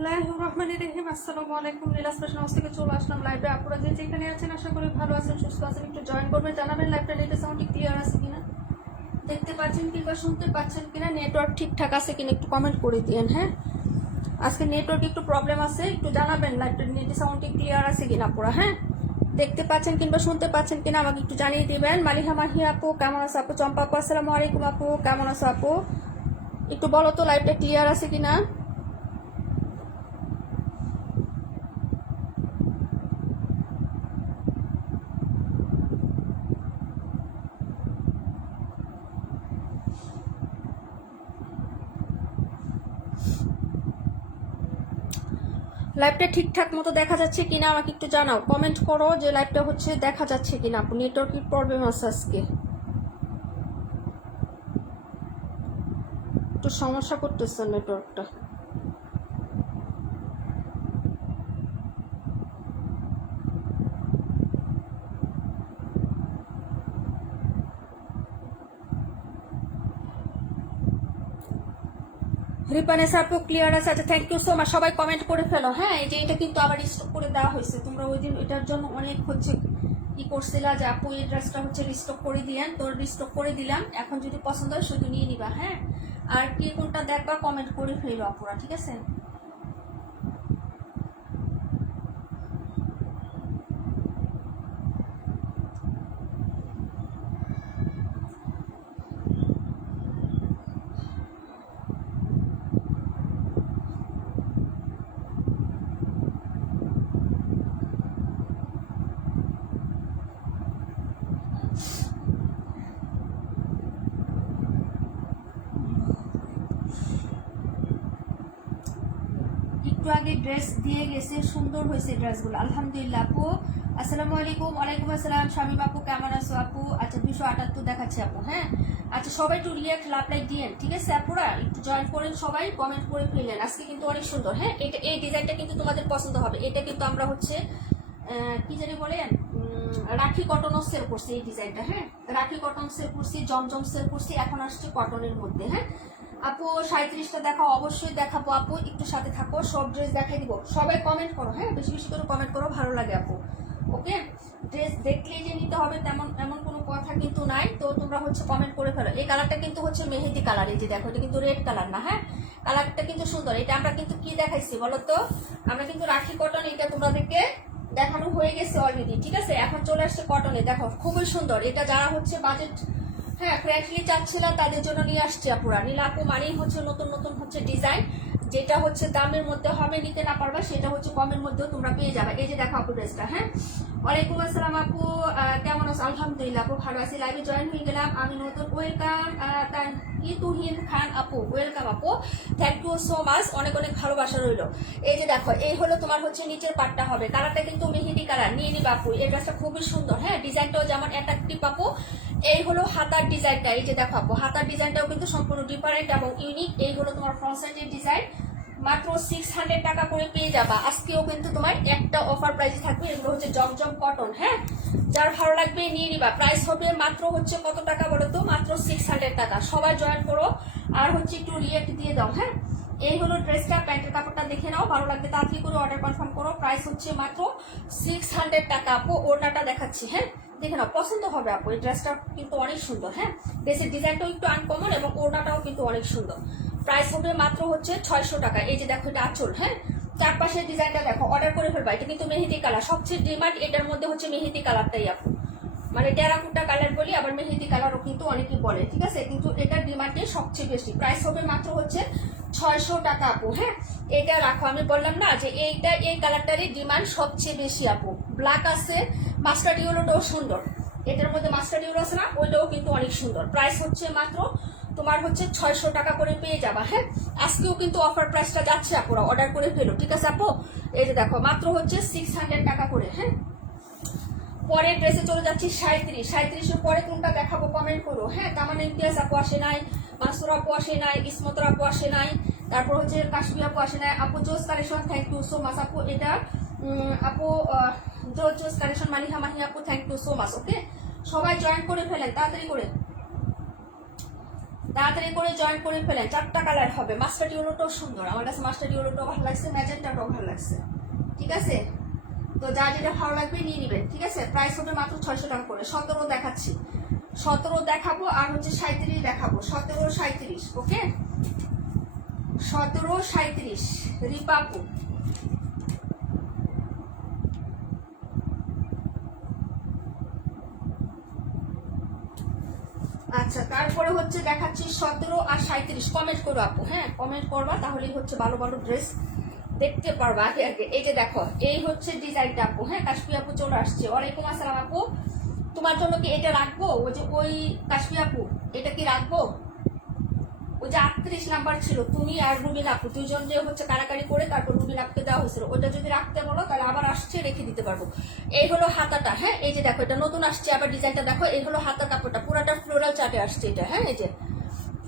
বিসমিল্লাহির রহমানির রহিম। আসসালামু আলাইকুম। রিলাস ফ্যাশন হাউস থেকে চলে আসলাম লাইভে। আপনারা যে যেখানে আছেন আশা করি ভালো আছেন, সুস্থ আছেন। একটু জয়েন করবেন, জানাবেন লাইভটা নেটে সাউন্ড ক্লিয়ার আছে কিনা, দেখতে পাচ্ছেন কিংবা শুনতে পাচ্ছেন কিনা, নেটওয়ার্ক ঠিকঠাক আছে কিনা একটু কমেন্ট করে দিয়েন। হ্যাঁ, আজকে নেটওয়ার্ক একটু প্রবলেম আছে, একটু জানাবেন লাইভটা নেটে সাউন্ড ক্লিয়ার আছে কিনা পুরো। হ্যাঁ, দেখতে পাচ্ছেন কিংবা শুনতে পাচ্ছেন কিনা আমাকে একটু জানিয়ে দিবেন। মালিহা মাহি আপু কেমন আছো? আপু চম্পা আপু আসসালামু আলাইকুম। আপু কেমন আছো? আপু একটু বলো তো লাইভটা ক্লিয়ার আছে কিনা। লাইভটা ঠিকঠাক মতো দেখা যাচ্ছে কিনা আমাকে একটু জানাও, কমেন্ট করো যে লাইভটা হচ্ছে দেখা যাচ্ছে কিনা। আপু নেটওয়ার্কের প্রবলেম আছে আজকে, একটু সমস্যা করতেছে নেটওয়ার্কটা। রিপানেস আপু ক্লিয়ার আছে? আচ্ছা, থ্যাংক ইউ সো মাচ। সবাই কমেন্ট করে ফেলো। হ্যাঁ, এই যে এটা কিন্তু আবার রিস্টক করে দেওয়া হয়েছে। তোমরা ওই দিন এটার জন্য অনেক হচ্ছে কি করছিলা যে আপু এই ড্রেসটা হচ্ছে রিস্টক করে দিলেন, তো রিস্টক করে দিলাম। এখন যদি পছন্দ হয় শুধু নিয়ে নিবা। হ্যাঁ, আর কি কোনটা দেখবা কমেন্ট করে ফেলো আপুরা, ঠিক আছে? একটু আগে ড্রেস দিয়ে গেছে, সুন্দর হয়েছে ড্রেসগুলো আলহামদুলিল্লাহ। আপু আসসালামু আলাইকুম। ওয়ালাইকুম আসসালাম। শামীম আপু কেমন আছো? আপু আচ্ছা 278 দেখাচ্ছে আপু। হ্যাঁ, আচ্ছা সবাই একটু রিয়াক্ট লাইক দিয়েন, ঠিক আছে? আপুরা একটু জয়েন করেন, সবাই কমেন্ট করে ফেলেন। আজকে কিন্তু অনেক সুন্দর। হ্যাঁ, এটা এই ডিজাইনটা কিন্তু তোমাদের পছন্দ হবে। এটা কিন্তু আমরা হচ্ছে কি জানি বলেন, রাখি কটন সেল করছি এই ডিজাইনটা। হ্যাঁ, রাখি কটন সেল করছি, জমজম সেল করছি, এখন আসছে কটনের মধ্যে। হ্যাঁ আপু 37টা দেখাও, অবশ্যই দেখাবো আপু, একটু সাথে থাকো, সব ড্রেস দেখাই দিব। সবাই কমেন্ট করো, হ্যাঁ বেশি বেশি করে কমেন্ট করো, ভালো লাগে আপু। ওকে, ড্রেস দেখলেই যে নিতে হবে তেমন এমন কোনো কথা কিন্তু নাই। তো তোমরা হচ্ছে কমেন্ট করে ফেলো। এই কালারটা কিন্তু হচ্ছে মেহেদি কালার, এই যে দেখো এটা কিন্তু রেড কালার না। হ্যাঁ, কালারটা কিন্তু সুন্দর। এটা আমরা কিন্তু কি দেখাইছি বলো তো? আমরা কিন্তু রাখি কটন, এটা তোমাদেরকে দেখানো হয়ে গেছে অলরেডি, ঠিক আছে? এখন চলে আসছে কটনে, দেখো খুবই সুন্দর। এটা যারা হচ্ছে বাজেট হ্যাঁ ফ্র্যাঙ্কলি চাচ্ছিলাম তাদের জন্য নিয়ে আসছি আপুরা। নীলা আপু মানেই হচ্ছে নতুন নতুন হচ্ছে ডিজাইন, যেটা হচ্ছে দামের মধ্যে হবে, নিতে না পারবা সেটা হচ্ছে কমের মধ্যেও তোমরা পেয়ে যাবে। এই যে দেখো আপু ড্রেসটা। হ্যাঁ, ওয়ালাইকুম আসসালাম আপু কেমন আছো? আলহামদুলিল্লাহ আপু ভালো আছি। লাইভে জয়েন হয়ে গেলাম আমি নতুন। ওয়েলকাম তুহিন খান আপু, ওয়েলকাম আপু, থ্যাংক ইউ সো মাচ, অনেক অনেক ভালোবাসা রইলো। এই যে দেখো এই হলো তোমার হচ্ছে নিচের পাটটা হবে, কালারটা কিন্তু মেহেদি কালার, নিয়ে নিবা আপু। এই ড্রেসটা খুবই সুন্দর। হ্যাঁ, ডিজাইনটাও যেমন অ্যাট্রাকটিভ আপু। এই হলো হাতার ডিজাইনটা, এই যে দেখো আপু হাতার ডিজাইনটাও কিন্তু সম্পূর্ণ ডিফারেন্ট এবং ইউনিক। এই হলো তোমার ফ্রন্ট সাইডের ডিজাইন, মাত্র 600 টাকা করে পেয়ে যাবা। আজকেও কিন্তু তোমার একটা অফার প্রাইসে থাকবে। এগুলো হচ্ছে জমজম কটন। হ্যাঁ, যার ভালো লাগবে নিয়ে নিবা। প্রাইস হবে মাত্র হচ্ছে কত টাকা বলো তো? মাত্র 600 টাকা। সবাই জয়েন করো আর হচ্ছে একটু রিয়েক্ট দিয়ে দাও। হ্যাঁ, এই হলো ড্রেসটা, প্যান্টের কাপড়টা দেখে নাও, ভালো লাগবে তাড়াতাড়ি করে অর্ডার কনফার্ম করো। প্রাইস হচ্ছে মাত্র 600 টাকা আপু। ওড়নাটা দেখাচ্ছি, হ্যাঁ দেখে নাও, পছন্দ হবে আপু। এই ড্রেসটা কিন্তু অনেক সুন্দর। হ্যাঁ, ড্রেসের ডিজাইনটাও একটু আনকমন এবং ওড়নাটাও কিন্তু অনেক সুন্দর। প্রাইস হবে মাত্র হচ্ছে 600 টাকা। এই যে দেখো এটা আঁচল। হ্যাঁ, চারপাশের ডিজাইনটা দেখো, অর্ডার করে ফেলবা। এটা কিন্তু মেহেদি কালার, সবচেয়ে ডিমান্ড এটার মধ্যে হচ্ছে মেহেদি কালারটাই আপু। মানে টেরাকুটা কালার বলি, আবার মেহেদি কালারও কিন্তু অনেকেই বলে, ঠিক আছে? কিন্তু এটার ডিমান্ডই সবচেয়ে বেশি। প্রাইস হবে মাত্র হচ্ছে 600 টাকা আপু। হ্যাঁ, এটা রাখো, আমি বললাম না যে এইটা এই কালারটারই ডিমান্ড সবচেয়ে বেশি আপু। ব্ল্যাক আছে, মাস্টার্ড ইয়েলোটাও সুন্দর। এটার মধ্যে মাস্টার্ড ইয়েলো আছে না, ওইটাও কিন্তু অনেক সুন্দর। প্রাইস হচ্ছে মাত্র তোমার হচ্ছে 600 টাকা করে পেয়ে যাবা। হ্যাঁ, আজকেও কিন্তু অফার প্রাইসটা যাচ্ছে আপুরা, অর্ডার করে ফেলো, ঠিক আছে আপু? এই যে দেখো মাত্র হচ্ছে 600 টাকা করে। হ্যাঁ, পরের ড্রেসে চলে যাচ্ছি 37 পরে কোনটা দেখাবো কমেন্ট করো। হ্যাঁ, তামান্না ইমতিয়াজ আপু আসে নাই, মাসুর আপু আসে নাই, ইসমতর আপু আসে নাই, তারপর হচ্ছে কাশ্মীর আপু আসে নাই। আপু জোস collection, thank you so much আপু। এটা আপু জোস কালেকশন, মালিহা মাহি আপু, thank you so much. Okay, সবাই জয়েন করে ফেলেন তাড়াতাড়ি করে। তাড়াতাড়ি করে জয়েন করে ফেলেন, 4টা কালার হবে। মাস্টার্ড ইয়েলোটাও সুন্দর, আমার কাছে মাস্টার্ড ইয়েলোটাও ভালো লাগছে, ম্যাজেন্টাটাও ভালো লাগছে, ঠিক আছে। তো যা যেটা ভালো লাগবে নিয়ে নেবেন, ঠিক আছে। প্রাইস হবে মাত্র 600 টাকা করে। 17 দেখাচ্ছি, 17 দেখাবো, আর হচ্ছে 37 দেখাবো। 17, 37, ওকে। 17, 37 রিপাপু। আচ্ছা, তারপরে হচ্ছে দেখাচ্ছি 17 আর 37। কমেন্ট করো আপু, হ্যাঁ কমেন্ট করবা, তাহলেই হচ্ছে ভালো ভালো ড্রেস দেখতে পারবা আগে আগে। এই যে দেখো, এই হচ্ছে ডিজাইনটা আপু, হ্যাঁ কাশ্মীর আপু চলে আসছে। ওয়ালাইকুম আসসালাম আপু, তোমার জন্য কি এটা রাখবো? ওই যে ওই কাশ্মীর আপু, এটা কি রাখবো? ওই যে 38 নাম্বার ছিল, তুমি আর রুবিন আপু দুইজন যে হচ্ছে কারাকারি করে তারপর রুবিন আপুকে দেওয়া হয়েছিল, ওইটা যদি রাখতে বলো তাহলে আবার আসছে, রেখে দিতে পারবো। এই হলো হাতাটা, হ্যাঁ এই যে দেখো, এটা নতুন আসছে আবার ডিজাইনটা দেখো। এই হলো হাতার কাপড়টা, পুরাটা ফ্লোরাল চার্টে আসছে এটা, হ্যাঁ এই যে,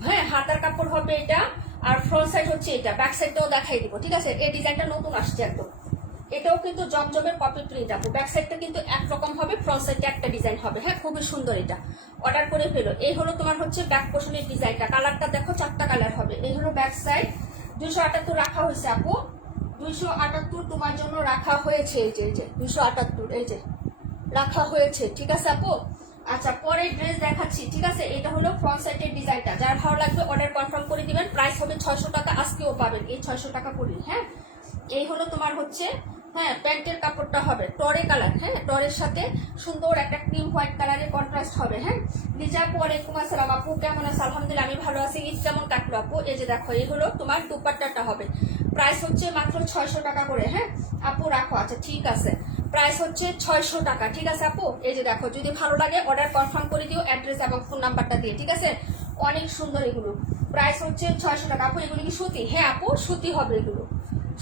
হ্যাঁ হাতার কাপড় হবে এটা। আর ফ্রন্ট সাইড হচ্ছে এটা, ব্যাক সাইডটাও দেখাই দিব, ঠিক আছে। এই ডিজাইনটা নতুন আসছে একদম, এটাও কিন্তু জমজমের কপি প্রিন্ট আপু। ব্যাক সাইডটা কিন্তু একরকম হবে, ফ্রন্ট সাইডটা একটা ডিজাইন হবে, হ্যাঁ খুবই সুন্দর। এটা অর্ডার করে ফেলো। এই হলো তোমার হচ্ছে ব্যাক পোর্শনের ডিজাইনটা, কালারটা দেখো 4টা কালার হবে। এই হলো ব্যাক সাইড। 278 রাখা হয়েছে আপু, 278 তোমার জন্য রাখা হয়েছে। এই যে 278 এই যে রাখা হয়েছে, ঠিক আছে আপু। আচ্ছা, পরের ড্রেস দেখাচ্ছি, ঠিক আছে। এটা হলো ফ্রন্ট সাইডের ডিজাইনটা, যার ভালো লাগবে অর্ডার কনফার্ম করে দিবেন। প্রাইস হবে 600 টাকা, আজকেও পাবেন এই 600 টাকা করে, হ্যাঁ। এই হলো তোমার হচ্ছে, হ্যাঁ প্যান্টের কাপড়টা হবে টরে কালার, হ্যাঁ টরের সাথে সুন্দর একটা ক্রিম হোয়াইট কালারের কন্ট্রাস্ট হবে, হ্যাঁ। লিজা আপু ওয়ালাইকুম আসসালাম আপু, কেমন আছে? আলহামদুলিল্লাহ আমি ভালো আছি। ঈদ কেমন কাটলো আপু? এই যে দেখো, এই হলো তোমার দুপাট্টাটা হবে। প্রাইস হচ্ছে মাত্র 600 টাকা করে, হ্যাঁ আপু রাখো। আচ্ছা ঠিক আছে, প্রাইস হচ্ছে 600 টাকা, ঠিক আছে আপু। এই যে দেখো, যদি ভালো লাগে অর্ডার কনফার্ম করে দিও অ্যাড্রেস এবং ফোন নাম্বারটা দিয়ে, ঠিক আছে। অনেক সুন্দর এগুলো। প্রাইস হচ্ছে 600 টাকা আপু। এগুলো কি সুতি? হ্যাঁ আপু সুতি হবে, এগুলো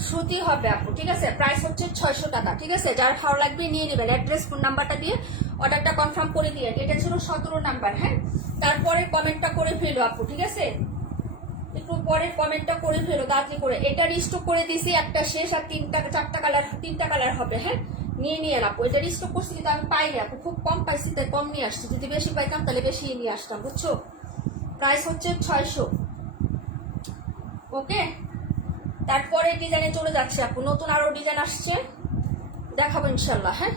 সুতি হবে আপু, ঠিক আছে। প্রাইস হচ্ছে 600 টাকা, ঠিক আছে। যার ভালো লাগবে নিয়ে নেবেন, অ্যাড্রেস ফোন নাম্বারটা দিয়ে অর্ডারটা কনফার্ম করে দিয়ে। এটা ছিল 17 নাম্বার, হ্যাঁ। তারপরে কমেন্টটা করে ফেলো আপু, ঠিক আছে। একটু পরে কমেন্টটা করে ফেলো তাড়াতাড়ি করে। এটা রিস্টক করে দিছি, একটা শেষ, আর 4টা কালার, 3টা কালার হবে, হ্যাঁ নিয়ে নিয়ে আপু। এটা রিস্টক করছি কিন্তু আমি পাইনি আপু, খুব কম পাইছি তাই কম নিয়ে আসছি। যদি বেশি পাইতাম তাহলে বেশি নিয়ে আসতাম, বুঝছো। প্রাইস হচ্ছে 600, ওকে। তারপরে ডিজাইনে চলে যাচ্ছে আপু, নতুন আরো ডিজাইন আসছে, দেখাবো ইনশাল্লাহ, হ্যাঁ।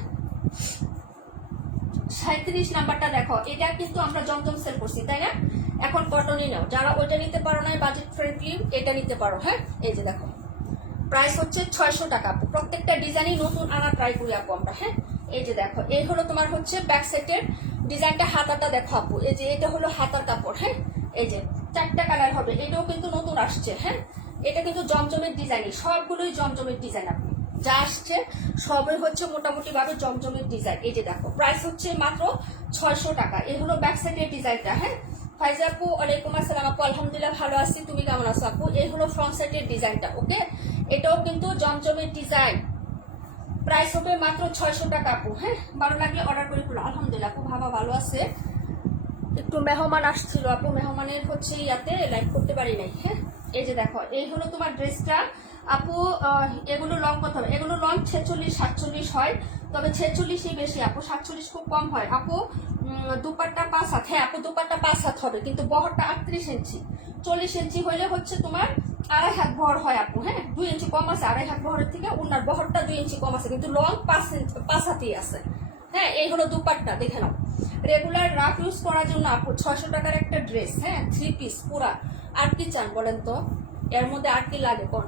37 নাম্বারটা দেখো, এটা কিন্তু আমরা জমজম সেল করছি তাই না, এখন কটনই নাও। যারা ওইটা নিতে পারো না বাজেট ফ্রেন্ডলি, এটা নিতে পারো, হ্যাঁ। এই যে দেখো, প্রাইস হচ্ছে 600 টাকা আপু। প্রত্যেকটা ডিজাইনই নতুন আনা ট্রাই করি আপু আমরা, হ্যাঁ। এই যে দেখো, এই হলো তোমার হচ্ছে ব্যাক সেটের ডিজাইনটা। হাতাটা দেখো আপু, এই যে এটা হলো হাতার কাপড়, হ্যাঁ। এই যে 4টা কালার হবে, এটাও কিন্তু নতুন আসছে, হ্যাঁ। এটা কিন্তু জমজমের ডিজাইনই, সবগুলোই জমজমের ডিজাইন আপু। যা আসছে সবই হচ্ছে মোটামুটি ভাবে জমজমের ডিজাইন। এই যে দেখো, প্রাইস হচ্ছে মাত্র 600 টাকা। এই হলো ব্যাক সাইডের ডিজাইনটা, হ্যাঁ। ফাইজা আপু ওয়ালাইকুম আসসালাম আপু, আলহামদুলিল্লাহ ভালো আছি, তুমি কেমন আছো আপু? এই হলো ফ্রন্ট সাইডের ডিজাইনটা, ওকে। এটাও কিন্তু জমজমের ডিজাইন। প্রাইস হবে মাত্র 600 টাকা আপু, হ্যাঁ। ভালো লাগলে অর্ডার করে ফেলো। আলহামদুলিল্লাহ আপু ভাবা ভালো আছে, একটু মেহমান আসছিল আপু, মেহমানের হচ্ছে ইয়াতে লাইভ করতে পারি নাই, হ্যাঁ। এই যে দেখো, এই হলো তোমার ড্রেসটা আপু। এগুলো লং কত হবে? এগুলো লং 46, 47 হয়, তবে 46ই বেশি আপু, 47 খুব কম হয় আপু। দুপাট্টা 5 হাত, হ্যাঁ আপু দুপাট্টা 5 হাত হবে, কিন্তু বহরটা 38 ইঞ্চি। 40 ইঞ্চি হইলে হচ্ছে তোমার 2.5 হাত বহর হয় আপু, হ্যাঁ 2 ইঞ্চি কম আছে 2.5 হাত বহরের থেকে। উনার বহরটা 2 ইঞ্চি কম আছে, কিন্তু লং 5 হাতই আছে, হ্যাঁ। এই হলো দুপাট্টা, দেখে নাও। রেগুলার রাফ ইউজ করার জন্য আপু 600 টাকার একটা ড্রেস, হ্যাঁ 3 পিস পুরা। আর কি চান বলেন তো, এর মধ্যে আর কি লাগে কোন?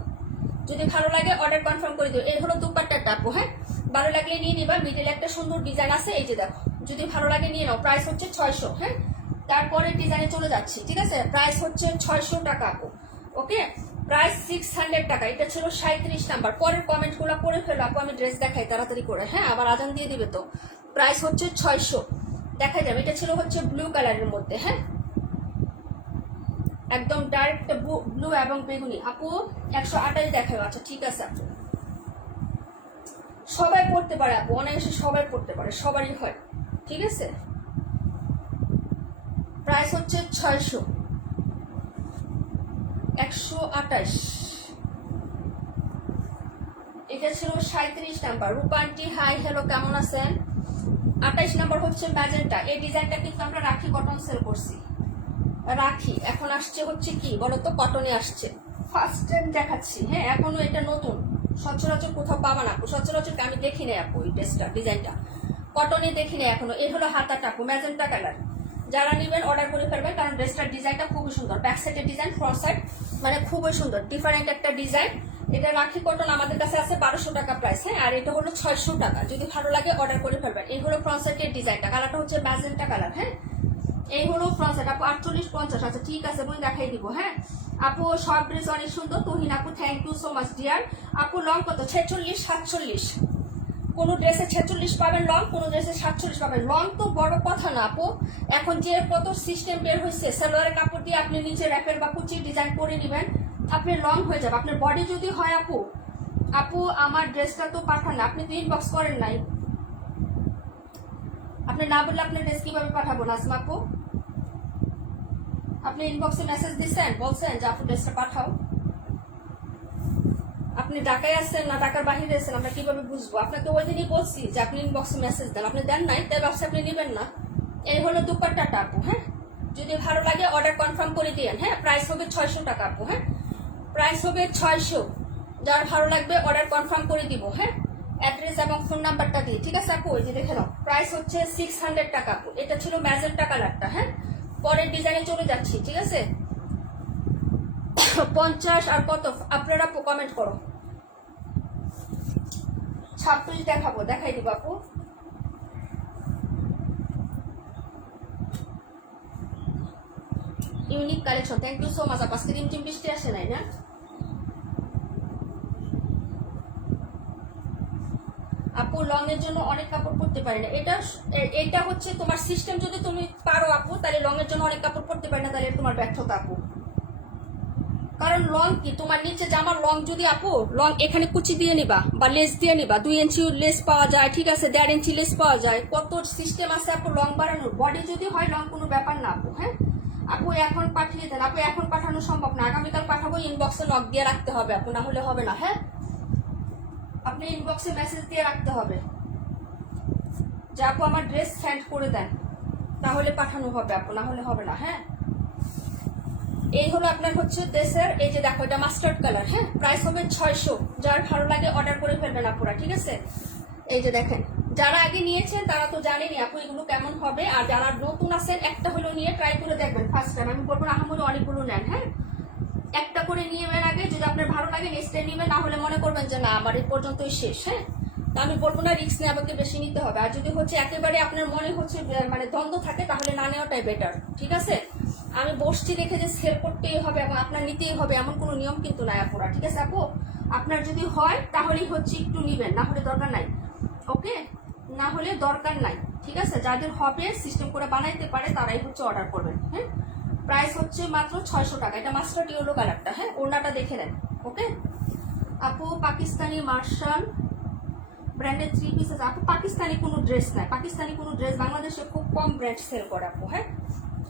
যদি ভালো লাগে অর্ডার কনফার্ম করে দিও। এই হলো দুপাট্টাটা আপু, হ্যাঁ ভালো লাগলে নিয়ে নিবা। মিডলে একটা সুন্দর ডিজাইন আছে, এই যে দেখো, যদি ভালো লাগে নিয়ে নাও। প্রাইস হচ্ছে 600, হ্যাঁ। তারপরে ডিজাইনে চলে যাচ্ছে, ঠিক আছে। প্রাইস হচ্ছে 600 টাকা আপু, ওকে। প্রাইস 600 টাকা। এটা ছিল 37 নাম্বার। পরের কমেন্টগুলো করে ফেলো আপু, আমি ড্রেস দেখাই তাড়াতাড়ি করে, হ্যাঁ আবার আজান দিয়ে দিবে তো। প্রাইস হচ্ছে 600, দেখা যাবে। এটা ছিল হচ্ছে ব্লু কালারের মধ্যে, হ্যাঁ একদম ডাইরেক্ট ব্লু এবং বেগুনি আপু। 128 দেখাও, আচ্ছা ঠিক আছে আপু। সবাই পড়তে পারে আপু, অনায়াসে সবাই পড়তে পারে, সবারই হয়, ঠিক আছে। প্রাইস হচ্ছে 600, 128। এটা ছিল 37 নাম্বার। রূপান্টি হাই হ্যালো কেমন আছেন? 28 নাম্বার হচ্ছে ম্যাজেন্টা। এই ডিজাইনটা কিন্তু আমরা রাখি কটন সেল করছি, রাখি। এখন আসছে হচ্ছে কি বলতো, কটনে আসছে, ফার্স্ট টাইম দেখাচ্ছি। হ্যাঁ, এখনো এটা নতুন, সচরাচর কোথাও পাবা না আপু, সচরাচর আমি দেখি নাই আপু এই ড্রেসটা, ডিজাইনটা কটনে দেখি নাই এখনো। এর হলো হাতাটা আপু ম্যাজেন্টা কালার। যারা নেবেন অর্ডার করে ফেলবেন, কারণ ড্রেসটার ডিজাইনটা খুবই সুন্দর, ব্যাক সাইডের ডিজাইন, ফ্রন্ট সাইড মানে খুবই সুন্দর, ডিফারেন্ট একটা ডিজাইন। এটা রাখি কটন আমাদের কাছে আছে 1200 টাকা প্রাইস। হ্যাঁ, আর এটা হলো 600 টাকা। যদি ভালো লাগে অর্ডার করে ফেলবেন। এই হলো ফ্রন্ট সাইডের ডিজাইনটা, কালারটা হচ্ছে ম্যাজেন্টা কালার। হ্যাঁ, এই হলো ফ্রন্ট সাইড আপু 48-50। আচ্ছা ঠিক আছে, বই দেখাই দিব। হ্যাঁ আপু, সব ড্রেস অনেক সুন্দর। তুহিন আপু thank you so much dear. আপু লং কত? 46-47। কোনো ড্রেসে 46 পাবেন লং, কোনো ড্রেসে 47 পাবেন লং। তো বড় কথা না আপু, এখন যে কত সিস্টেম বের হয়েছে, সালোয়ারের কাপড় দিয়ে আপনি নিচে র্যাপের বা কুচির ডিজাইন করে নেবেন, আপনি লং হয়ে যাবে। আপনার বডি যদি হয় আপু, আপু আমার ড্রেসটা তো পাঠান, আপনি তো ইনবক্স করেন নাই। আপনি না বললে আপনার ড্রেস কিভাবে পাঠাবো নাজমা আপু? আপনি ইনবক্সে মেসেজ দিচ্ছেন, বলছেন যে আপু ড্রেসটা পাঠাও। আপনি ঢাকায় আসছেন না ঢাকার বাহিরে আছেন, আমরা কিভাবে বুঝবো? আপনাকে ওই দিনই বলছি যে আপনি ইনবক্সে মেসেজ দেন, আপনি দেন নাই, তাই ভাবছি আপনি নেবেন না। এই হলো দুপাট্টাটা আপু। হ্যাঁ, যদি ভালো লাগে অর্ডার কনফার্ম করে দিয়েন। হ্যাঁ, প্রাইস হবে 600 টাকা আপু। হ্যাঁ, প্রাইস হবে 600। যার ভালো লাগবে অর্ডার কনফার্ম করে দিব। হ্যাঁ, অ্যাড্রেস এবং ফোন নাম্বারটা দিয়ে। ঠিক আছে আপু, ওই যে দেখে নাও, প্রাইস হচ্ছে 600 টাকা আপু। এটা ছিল ম্যাজেন্টা কালারটা। হ্যাঁ, পরের ডিজাইনে চলে যাচ্ছি। ঠিক আছে, 50 আর কত আপনারা কমেন্ট করো। 26 দেখাবো, দেখাই দিব আপু। Unique collection, thank you so much আপু। আজকে রিমঝিম বৃষ্টি আসে নাই না আপু? লং এর জন্য অনেক কাপড় পরতে পারি না। এটা হচ্ছে তোমার সিস্টেম, যদি তুমি পারো আপু তাহলে লং এর জন্য অনেক কাপড় পরতে পারি না, তাহলে তোমার ব্যর্থতা আপু। কারণ লং কি, তোমার নিচে জামার লং যদি আপু লং এখানে কুচি দিয়ে নিবা বা লেস দিয়ে নিবা, 2 ইঞ্চি লেস পাওয়া যায়, ঠিক আছে, 1.5 ইঞ্চি লেস পাওয়া যায়, কত সিস্টেম আছে আপু লং বাড়ানোর। বডি যদি হয় লং কোনো ব্যাপার না আপু। হ্যাঁ আপু, এখন পাঠিয়ে দেন আপু। এখন পাঠানো সম্ভব না, আগামীকাল পাঠাবো। ইনবক্সে নক দিয়ে রাখতে হবে আপু, না হলে হবে না। হ্যাঁ, আপনি ইনবক্সে মেসেজ দিয়ে রাখতে হবে যে আপু আমার ড্রেস সেন্ড করে দেন, তাহলে পাঠানো হবে আপু, না হলে হবে না। হ্যাঁ, এই হলো আপনার হচ্ছে ড্রেসের, এই যে দেখো এটা মাস্টার্ড কালার। হ্যাঁ, প্রাইস হবে 600। যার ভালো লাগে অর্ডার করে ফেলবেন আপুরা। ঠিক আছে, এই যে দেখেন, যারা আগে নিয়েছেন তারা তো জানেনই আপু এগুলো কেমন হবে, আর যারা নতুন আছেন একটা হলো নিয়ে ট্রাই করে দেখবেন ফার্স্ট টাইম। আমি বলবো না আহামরি অনেকগুলো নেন। হ্যাঁ, একটা করে নিয়ে আগে, যদি আপনার ভালো লাগে নেক্সট টাইম নেবেন, না হলে মনে করবেন যে না আমার এই পর্যন্তই শেষ। হ্যাঁ, তো আমি বলবো না রিস্ক নিয়ে আমাকে বেশি নিতে হবে। আর যদি হচ্ছে একেবারে আপনার মনে হচ্ছে মানে দ্বন্দ্ব থাকে, তাহলে না নেওয়াটাই বেটার। ঠিক আছে, আমি বসছি দেখে যে সেল করতেই হবে এবং আপনার নিতেই হবে এমন কোনো নিয়ম কিন্তু নাই আপুরা। ঠিক আছে আপু, আপনার যদি হয় তাহলেই হচ্ছে একটু নিবেন, না হলে দরকার নাই। ওকে, না হলে দরকার নাই। ঠিক আছে, যাদের হবে সিস্টেম করে বানাইতে পারে তারাই হচ্ছে অর্ডার করবেন। হ্যাঁ, প্রাইস হচ্ছে মাত্র 600 টাকা। এটা মাস্টার্ড ইয়েলো কালারটা। হ্যাঁ, ওড়নাটা দেখে নেন। ওকে আপু, পাকিস্তানি মার্শাল ব্র্যান্ডের 3 পিস আছে আপু। পাকিস্তানি কোনো ড্রেস নাই, পাকিস্তানি কোনো ড্রেস বাংলাদেশে খুব কম ব্র্যান্ড সেল করে আপু। হ্যাঁ,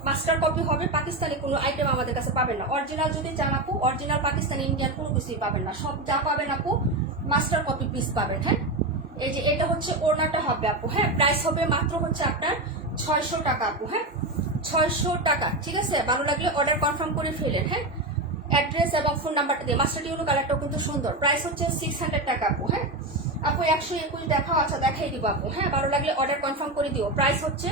মাস্টার কপি হবে, পাকিস্তানি কোনো আইটেম আমাদের কাছে পাবেন না। অরিজিনাল যদি চান আপু, অরিজিনাল পাকিস্তানি ইন্ডিয়ান কোনো কিছুই পাবেন না। সব যা পাবেন আপু মাস্টার কপি পিস পাবেন। হ্যাঁ, এই যে এটা হচ্ছে ওড়নাটা হবে আপু। হ্যাঁ, প্রাইস হবে মাত্র হচ্ছে আপনার 600 টাকা আপু। হ্যাঁ, 600 টাকা। ঠিক আছে, ভালো লাগলে অর্ডার কনফার্ম করে ফেলেন। হ্যাঁ, অ্যাড্রেস এবং ফোন নাম্বারটা দিয়ে। মাস্টার ইউনো কালারটাও কিন্তু সুন্দর। প্রাইস হচ্ছে 600 টাকা আপু। হ্যাঁ আপু, 121 দেখাও। আচ্ছা দেখাই দিব আপু। হ্যাঁ, ভালো লাগলে অর্ডার কনফার্ম করে দিও। প্রাইস হচ্ছে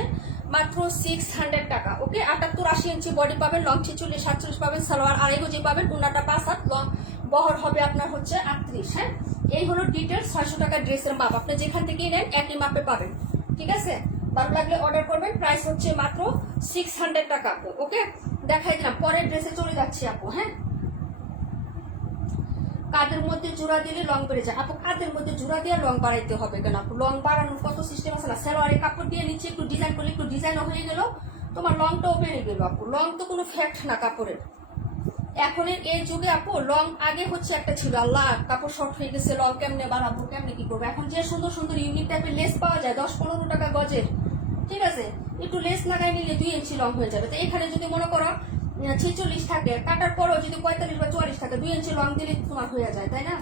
মাত্র 600 টাকা। ওকে, 78-80 ইঞ্চি বডি পাবেন, লং 46-47 পাবেন, সালোয়ার আড়াই গজি পাবেন, উন্নাটা 5 হাত লং, বহর হবে আপনার হচ্ছে 38। হ্যাঁ, এই হলো ডিটেলস 600 টাকা ড্রেসের মাপ। আপনি যেখান থেকেই নেন একই মাপে পাবেন। ঠিক আছে, ভালো লাগলে অর্ডার করবেন। প্রাইস হচ্ছে মাত্র 600 টাকা আপু। ওকে, দেখাই দিলাম। পরের ড্রেসে চলে যাচ্ছি আপু। হ্যাঁ, কাদের মধ্যে জোড়া দিলে লং বেড়ে যায় আপু? কাদের মধ্যে জোড়া দিয়ে লং বাড়াইতে হবে কেন আপু? লং বাড়ানোর কত সিস্টেম আছে না। সালোয়ারের কাপড় দিয়ে নিচে একটু ডিজাইন করলে একটু ডিজাইনও হয়ে গেল, তোমার লংটাও বেড়ে গেল আপু। লং তো কোনো ফ্যাক্ট না কাপড়ের। এখনের এই যুগে আপু লং আগে হচ্ছে একটা ছিল, আল্লাহ কাপড় শর্ট হয়ে গেছে, লং কেমনে বাড়াবো, কেমনে কি করবো। এখন যে সুন্দর সুন্দর ইউনিক টাইপের লেস পাওয়া যায় 10-15 টাকা গজের। ঠিক আছে, একটু লেস লাগাই নিলে 2 ইঞ্চি লং হয়ে যাবে। তো এখানে যদি মনে করো 46 থাকে, কাটার পরও যদি 45 বা 44 থাকে, 2 ইঞ্চি লং দিলে তোমার হয়ে যায়, তাই না?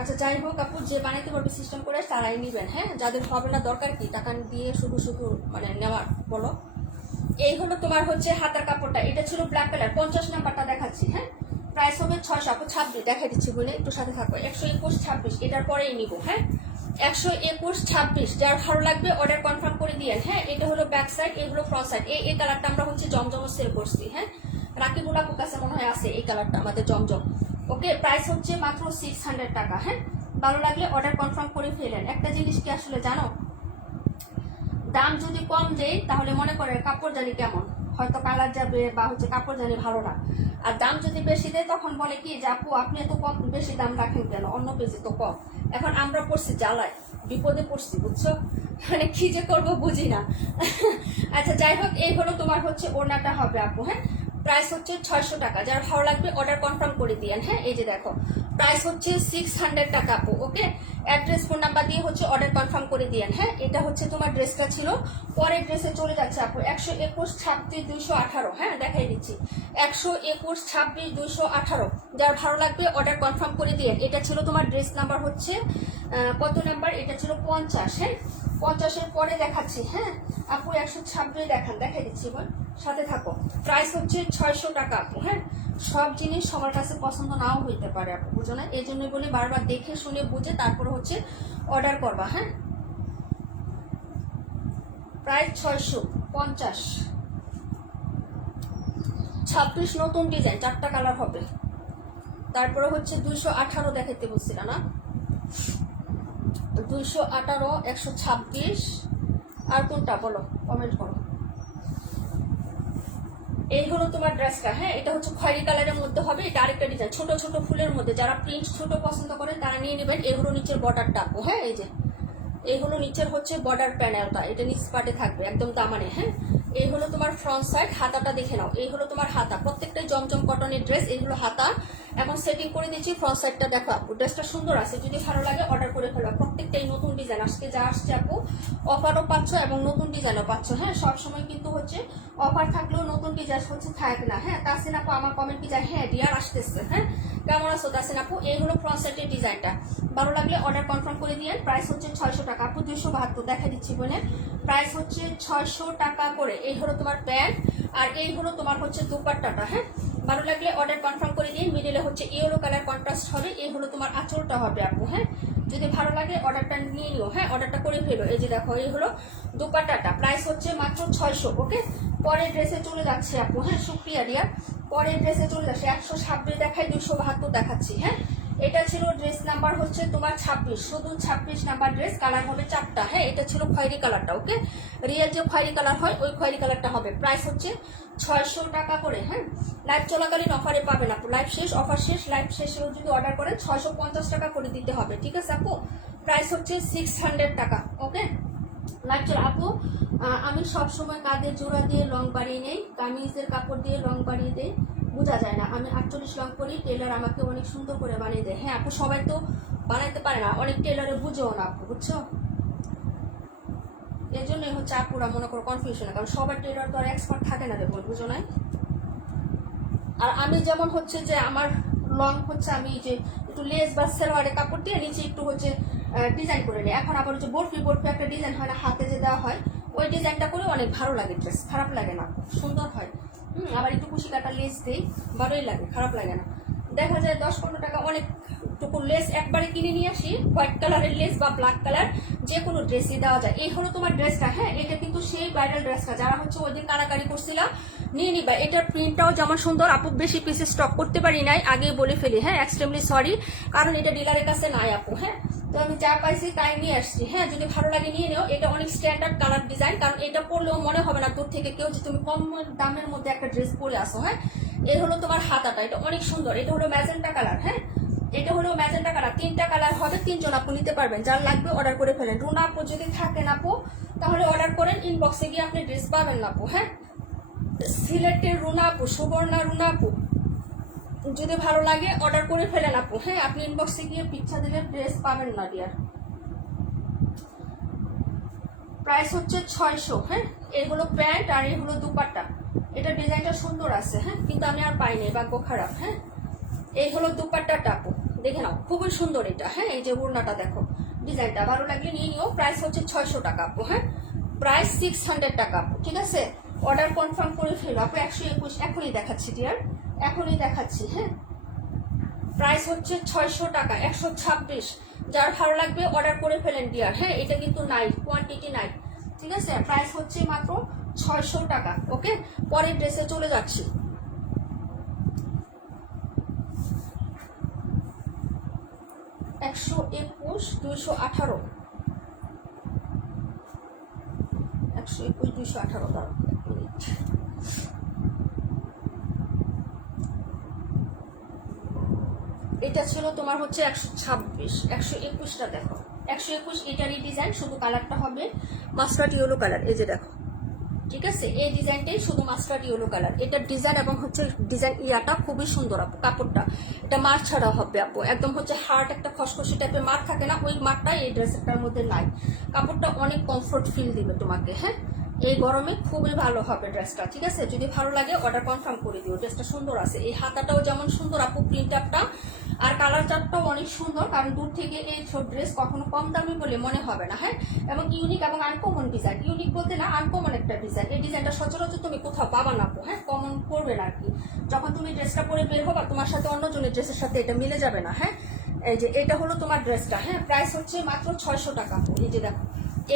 আচ্ছা যাই হোক আপু, যে বানাইতে পারবে সিস্টেম করে তারাই নিবেন। হ্যাঁ, যাদের হবে না দরকার কি টাকা দিয়ে শুধু শুধু মানে নেওয়ার, বলো। এই হলো তোমার হচ্ছে হাতার কাপড়টা, এটা ছিল ব্ল্যাক কালার, 50 নাম্বারটা দেখাচ্ছি। হ্যাঁ, প্রাইস হবে 600 আপু। 26 দেখাই দিচ্ছি বলে একটু সাথে থাকো। 121 26 এটার পরেই নিব। হ্যাঁ, 121 26 যার ভালো লাগবে অর্ডার কনফার্ম করে দিয়ে। হ্যাঁ, এটা হলো ব্যাক সাইড, এগুলো ফ্রন্ট সাইড। এই কালারটা আমরা হচ্ছে জমজম সেল করছি। হ্যাঁ, রাকিবুল আপুর কাছে মনে হয় আছে এই কালারটা আমাদের জমজম। ওকে, প্রাইস হচ্ছে মাত্র 600 টাকা। হ্যাঁ, ভালো লাগলে অর্ডার কনফার্ম করে ফেলেন। একটা জিনিস কি আসলে জানো, দাম যদি কম দেয় তাহলে মনে করে কাপড় জানি কেমন, হয়তো কালার যাবে বা হচ্ছে কাপড় জানি ভালো না। আর দাম যদি বেশি দেয় তখন বলে কি যে আপু আপনি এত কম বেশি দাম রাখেন কেন, অন্য পেজে তো কম। এখন আমরা পড়ছি জ্বালায়, বিপদে পড়ছি, বুঝছো, মানে কি যে করবো বুঝি না। আচ্ছা যাই হোক, এই হলো তোমার হচ্ছে ওড়নাটা হবে আপু। হ্যাঁ, প্রাইস হচ্ছে 600 টাকা, যার ভালো লাগবে অর্ডার কনফার্ম করে দিয়েন। হ্যাঁ, এই যে দেখো প্রাইস হচ্ছে 600 টাকা আপু। ওকে, অ্যাড্রেস ফোন নাম্বার দিয়ে হচ্ছে অর্ডার কনফার্ম করে দিয়েন। হ্যাঁ, এটা হচ্ছে তোমার ড্রেসটা ছিল, পরের ড্রেসে চলে যাচ্ছে আপু। 121 26 218। হ্যাঁ, দেখাই দিচ্ছি, 121 26 218, যার ভালো লাগবে অর্ডার কনফার্ম করে দিয়েন। এটা ছিল তোমার ড্রেস নাম্বার হচ্ছে কত নাম্বার, এটা ছিল 50। হ্যাঁ, 50-এর পরে দেখাচ্ছি। হ্যাঁ আপু 126 দেখান, দেখাই দিচ্ছি বল, সাথে থাকো। প্রাইস হচ্ছে 600 টাকা আপু। হ্যাঁ, সব জিনিস সবার কাছে পছন্দ নাও হইতে পারে আপু, বুঝো না, এই জন্য বলি বারবার দেখে শুনে বুঝে তারপরে হচ্ছে অর্ডার করবা। হ্যাঁ, প্রাইস 650। 26 নতুন ডিজাইন, 4টা কালার হবে। তারপরে হচ্ছে 218 দেখাইতে বলছিলাম না, 218 126। আর কোনটা বলো, কমেন্ট করো। এই হলো তোমার ড্রেসটা। হ্যাঁ, এটা হচ্ছে খয়েরি কালারের মধ্যে হবে। এটা আরেকটা ডিজাইন, ছোট ছোট ফুলের মধ্যে, যারা প্রিন্ট ছোট পছন্দ করেন তারা নিয়ে নেবেন। এই হলো নিচের বর্ডারটা আপু। হ্যাঁ, এই যে এই হলো নিচের হচ্ছে বর্ডার প্যানেলটা, এটা নিচ পাটে থাকবে একদম দামানে। হ্যাঁ, এই হলো তোমার ফ্রন্ট সাইড, হাতাটা দেখে নাও। এই হলো তোমার হাতা, প্রত্যেকটাই জমজম কটনের ড্রেস। এইগুলো হাতা, এখন সেটিং করে দিচ্ছি। ফ্রন্ট সাইডটা দেখো আপু, ড্রেসটা সুন্দর আছে, যদি ভালো লাগে অর্ডার করে ফেলো। প্রত্যেকটাই নতুন ডিজাইন, আজকে যা আসছে আপু অফারও পাচ্ছ এবং নতুন ডিজাইনও পাচ্ছ। হ্যাঁ, সবসময় কিন্তু হচ্ছে অফার থাকলেও নতুন ডিজাইন হচ্ছে থাকে না। হ্যাঁ, তাসিন আপু আমার কমেন্ট কি যায়, হ্যাঁ ডিয়ার আসতেছে। হ্যাঁ, কেমন আছো তাসিন আপু? এই হলো ফ্রন্ট সাইডের ডিজাইনটা, ভালো লাগলে অর্ডার কনফার্ম করে দিয়ে। প্রাইস হচ্ছে 600 টাকা আপু। 272 দেখা দিচ্ছি বলে, প্রাইস হচ্ছে 600 টাকা করে। এই হলো তোমার প্যান্ট আর এই হলো তোমার হচ্ছে দুপাট্টাটা। হ্যাঁ, ভালো লাগলে অর্ডার কনফার্ম করে দিয়ে। মিডিলে হচ্ছে ইয়েলো কালার কন্ট্রাস্ট হবে। এই হলো তোমার আঁচলটা হবে আপু। হ্যাঁ, যদি ভালো লাগে অর্ডারটা নিয়ে নিও। হ্যাঁ, অর্ডারটা করে ফেলো। এই যে দেখো, এই হলো দুপাট্টাটা, প্রাইস হচ্ছে মাত্র 600। ওকে, পরের ড্রেসে চলে যাচ্ছে আপু। হ্যাঁ, শুক্রিয়া রিয়া। পরের ড্রেসে চলে যাচ্ছে, 126 দেখাই, 272 দেখাচ্ছি। হ্যাঁ, এটা ছিল ড্রেস নাম্বার হচ্ছে তোমার 26, শুধু 26 নাম্বার ড্রেস। কালার হবে 4টা। হ্যাঁ, এটা ছিল খয়েরি কালারটা। ওকে, রিয়েল যে খয়েরি কালার হয় ওই খয়েরি কালারটা হবে। প্রাইস হচ্ছে 600 টাকা করে। হ্যাঁ, লাইভ চলাকালীন অফারে পাবেন আপু, লাইভ শেষ, অফার শেষ, লাইভ শেষেও যদি অর্ডার করেন 650 টাকা করে দিতে হবে। ঠিক আছে আপু, প্রাইস হচ্ছে 600 টাকা। ওকে, লাইভ চলো আপু। আমি সবসময় কাঁধের জোড়া দিয়ে লং বাড়িয়ে নেই, কামিজের কাপড় দিয়ে লং বাড়িয়ে দেই, বোঝা যায় না। আমি 48 লং করি, টেলার আমাকে অনেক সুন্দর করে বানিয়ে দেয়। হ্যাঁ আপু, সবাই তো বানাইতে পারে না, অনেক টেলারে বুঝেও না আপু, বুঝছো, এই জন্যই হচ্ছে আপুরা মনে করো কনফিউশন, কারণ সবার টেলার তো আর এক্সপার্ট থাকে না, দেখুন বুঝো নাই। আর আমি যেমন হচ্ছে যে আমার লং হচ্ছে আমি যে একটু লেস বা সেলোয়ারের কাপড় দিয়ে নিচে একটু হচ্ছে ডিজাইন করে নিই। এখন আবার হচ্ছে বরফি বরফি একটা ডিজাইন হয় না, হাতে যে দেওয়া হয়, ওই ডিজাইনটা করে অনেক ভালো লাগে, ড্রেস খারাপ লাগে না, সুন্দর হয়। আবার একটু কুশি কাটা লেস দিই, ভালোই লাগে, খারাপ লাগে না। দেখা যায় 10-15 টাকা অনেকটুকু লেস একবারে কিনে নিয়ে আসি, হোয়াইট কালারের লেস বা ব্ল্যাক কালার যে কোনো ড্রেসই দেওয়া যায়। এই হলো তোমার ড্রেসটা। হ্যাঁ, এটা কিন্তু সেই ব্রাইডাল ড্রেসটা, যারা হচ্ছে ওই দিন কারাকারি করছিলাম নিয়ে নিবা। এটার প্রিন্টটাও যেমন সুন্দর আপু, বেশি পিসে স্টক করতে পারি নাই, আগেই বলে ফেলি। হ্যাঁ, এক্সট্রিমলি সরি, কারণ এটা ডিলারের কাছে নাই আপু। হ্যাঁ, তো আমি যা পাইছি তাই নিয়ে আসছি। হ্যাঁ, যদি ভালো লাগে নিয়ে নিও। এটা অনেক স্ট্যান্ডার্ড কালার ডিজাইন, কারণ এটা পরলেও মনে হবে না দূর থেকে কেউ যে তুমি কম দামের মধ্যে একটা ড্রেস পরে আসো। হ্যাঁ, এই হলো তোমার হাতাটা, এটা অনেক সুন্দর। এটা হলো ম্যাজেন্টা কালার। হ্যাঁ, এটা হলো ম্যাজেন্টা কালার। 3টা কালার হবে, 3জন আপু নিতে পারবেন, যার লাগবে অর্ডার করে ফেলেন। রুনা আপু যদি থাকেন আপু তাহলে অর্ডার করেন, ইনবক্সে গিয়ে আপনি ড্রেস পাবেন না আপু। হ্যাঁ, সিলেটের রুনা আপু, সুবর্ণা রুনা আপু, যদি ভালো লাগে অর্ডার করে ফেলেন আপু। হ্যাঁ, আপনি ইনবক্সে গিয়ে পিকচার দিলে ড্রেস পাবেন না ডিয়ার। প্রাইস হচ্ছে 600। হ্যাঁ, এই হলো প্যান্ট আর এই হলো দুপাট্টা। এটা ডিজাইনটা সুন্দর আছে। হ্যাঁ, কিন্তু আমি আর পাইনি, ভাগ্য খারাপ। হ্যাঁ, এই হলো দুপাট্টাটা আপু, দেখে নাও, খুবই সুন্দর এটা। হ্যাঁ, এই যে ওড়নাটা দেখো, ডিজাইনটা ভালো লাগলে নিয়ে নিও। প্রাইস হচ্ছে 600 টাকা আপু। হ্যাঁ, প্রাইস 600 টাকা আপু। ঠিক আছে, অর্ডার কনফার্ম করে ফেলো আপু। 121 এখনই দেখাচ্ছি ডিয়ার, এখনই দেখাচ্ছি। হ্যাঁ, প্রাইস হচ্ছে 600 টাকা, 126। যার ভালো লাগবে অর্ডার করে ফেলেন ডিয়ার। হ্যাঁ, এটা কিন্তু নাই, কোয়ান্টিটি নাই, ঠিক আছে। প্রাইস হচ্ছে মাত্র 600 টাকা। ওকে, পরের ড্রেসে চলে যাচ্ছি। একশো 21, 218, 121, 218। দাঁড়াও এক মিনিট। এটা ছিল তোমার হচ্ছে 126, 121টা দেখো, 121 এটারই ডিজাইন, শুধু কালারটা হবে মাস্টার্ড ইয়েলো কালার। এই যে দেখো, ঠিক আছে, এই ডিজাইনটাই শুধু মাস্টার্ড ইয়েলো কালার। এটার ডিজাইন এবং হচ্ছে ডিজাইন ইয়াটা খুবই সুন্দর আপু। কাপড়টা এটা মার ছাড়া হবে আপু, একদম হচ্ছে হার্ড একটা খসখসি টাইপের মার থাকে না, ওই মারটা এই ড্রেসটার মধ্যে নাই। কাপড়টা অনেক কমফোর্ট ফিল দিবে তোমাকে। হ্যাঁ, এই গরমে খুবই ভালো হবে ড্রেসটা, ঠিক আছে। যদি ভালো লাগে অর্ডার কনফার্ম করে দিও। ড্রেসটা সুন্দর আছে, এই হাতাটাও যেমন সুন্দর আপু, প্রিন্ট আপটা আর কালার চার্টটাও অনেক সুন্দর, কারণ দূর থেকে এই ছোট ড্রেস কখনো কম দামি বলে মনে হবে না। হ্যাঁ, এবং ইউনিক এবং আনকমন ডিজাইন, ইউনিক বলতে না আনকমন একটা ডিজাইন। এই ডিজাইনটা সচরাচর তুমি কোথাও পাবা না আপু। হ্যাঁ, কমন করবে না আর কি। যখন তুমি ড্রেসটা পরে বের হবা তোমার সাথে অন্যজনের ড্রেসের সাথে এটা মিলে যাবে না। হ্যাঁ, এই যে এটা হলো তোমার ড্রেসটা। হ্যাঁ, প্রাইস হচ্ছে মাত্র 600 টাকা। এই যে দেখো,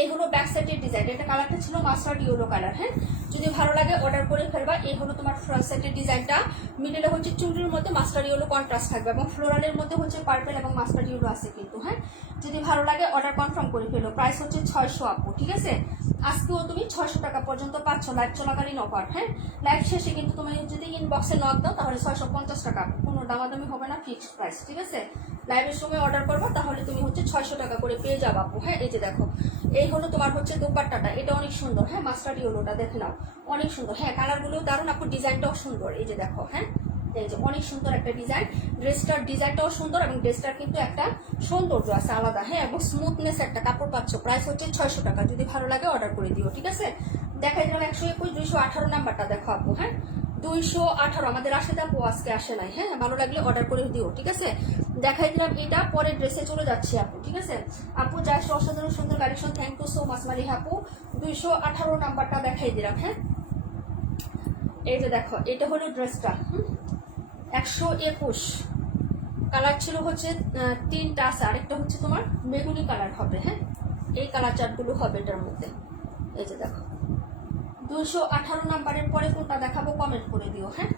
এই হলো ব্যাক সাইডের ডিজাইন। এটা কালারটা ছিল মাস্টার্ড ইয়েলো কালার। হ্যাঁ, যদি ভালো লাগে অর্ডার করে ফেলবা। এই হলো তোমার ফ্রন্ট সাইডের ডিজাইনটা, মিডলে হচ্ছে চুড়ির মধ্যে মাস্টার্ড ইয়েলো কন্ট্রাস্ট থাকবে এবং ফ্লোরালের মধ্যে হচ্ছে পার্পল এবং মাস্টার্ড ইয়েলো আছে কিন্তু। হ্যাঁ, যদি ভালো লাগে অর্ডার কনফার্ম করে ফেলো। প্রাইস হচ্ছে 600 আপু, ঠিক আছে। আজকেও তুমি 600 টাকা পর্যন্ত পাচ্ছ লাইভ চলাকালীন অফার। হ্যাঁ, লাইভ শেষে কিন্তু তুমি যদি ইনবক্সে নক দাও তাহলে 650 টাকা, কোনো দামাদামি হবে না, ফিক্সড প্রাইস, ঠিক আছে। লাইভের সময় অর্ডার করবো তাহলে তুমি হচ্ছে 600 টাকা করে পেয়ে যাবো আপু। হ্যাঁ, এই যে দেখো, এই হলো তোমার হচ্ছে দোপাট্টাটা, এটা অনেক সুন্দর। হ্যাঁ, মাস্টার্ড ইয়েলোটা দেখে নাও, অনেক সুন্দর। হ্যাঁ, কালারগুলো দারুণ আপু, ডিজাইনটাও সুন্দর। এই যে দেখো, হ্যাঁ, এই যে অনেক সুন্দর একটা ডিজাইন। ড্রেসটার ডিজাইনটাও সুন্দর এবং ড্রেসটার কিন্তু একটা সৌন্দর্য আছে আলাদা। হ্যাঁ, এবং স্মুথনেস একটা কাপড় পাচ্ছ। প্রাইস হচ্ছে 600 টাকা। যদি ভালো লাগে অর্ডার করে দিও, ঠিক আছে। দেখাই দিলাম 121, 218 নাম্বারটা দেখো আপু। হ্যাঁ, 218 আমাদের রাশেদ আপু আজকে আসে নাই। হ্যাঁ, ভালো লাগলে অর্ডার করে দিও, ঠিক আছে। দেখাই দিলাম এটা, পরের ড্রেসে চলে যাচ্ছি আপু, ঠিক আছে। আপু জাস্ট অসাধারণ সুন্দর collection, thank you so much Maliha আপু। 218 নাম্বারটা দেখাই দিলাম। হ্যাঁ, এই যে দেখো, এটা হলো ড্রেসটা। 121 কালার ছিল হচ্ছে 3টা আছে, আরেকটা হচ্ছে তোমার বেগুনি কালার হবে। হ্যাঁ, এই কালার চার্টগুলো হবে এটার মধ্যে। এই যে দেখো, 218 নাম্বারের পরে কোনটা দেখাবো কমেন্ট করে দিও। হ্যাঁ,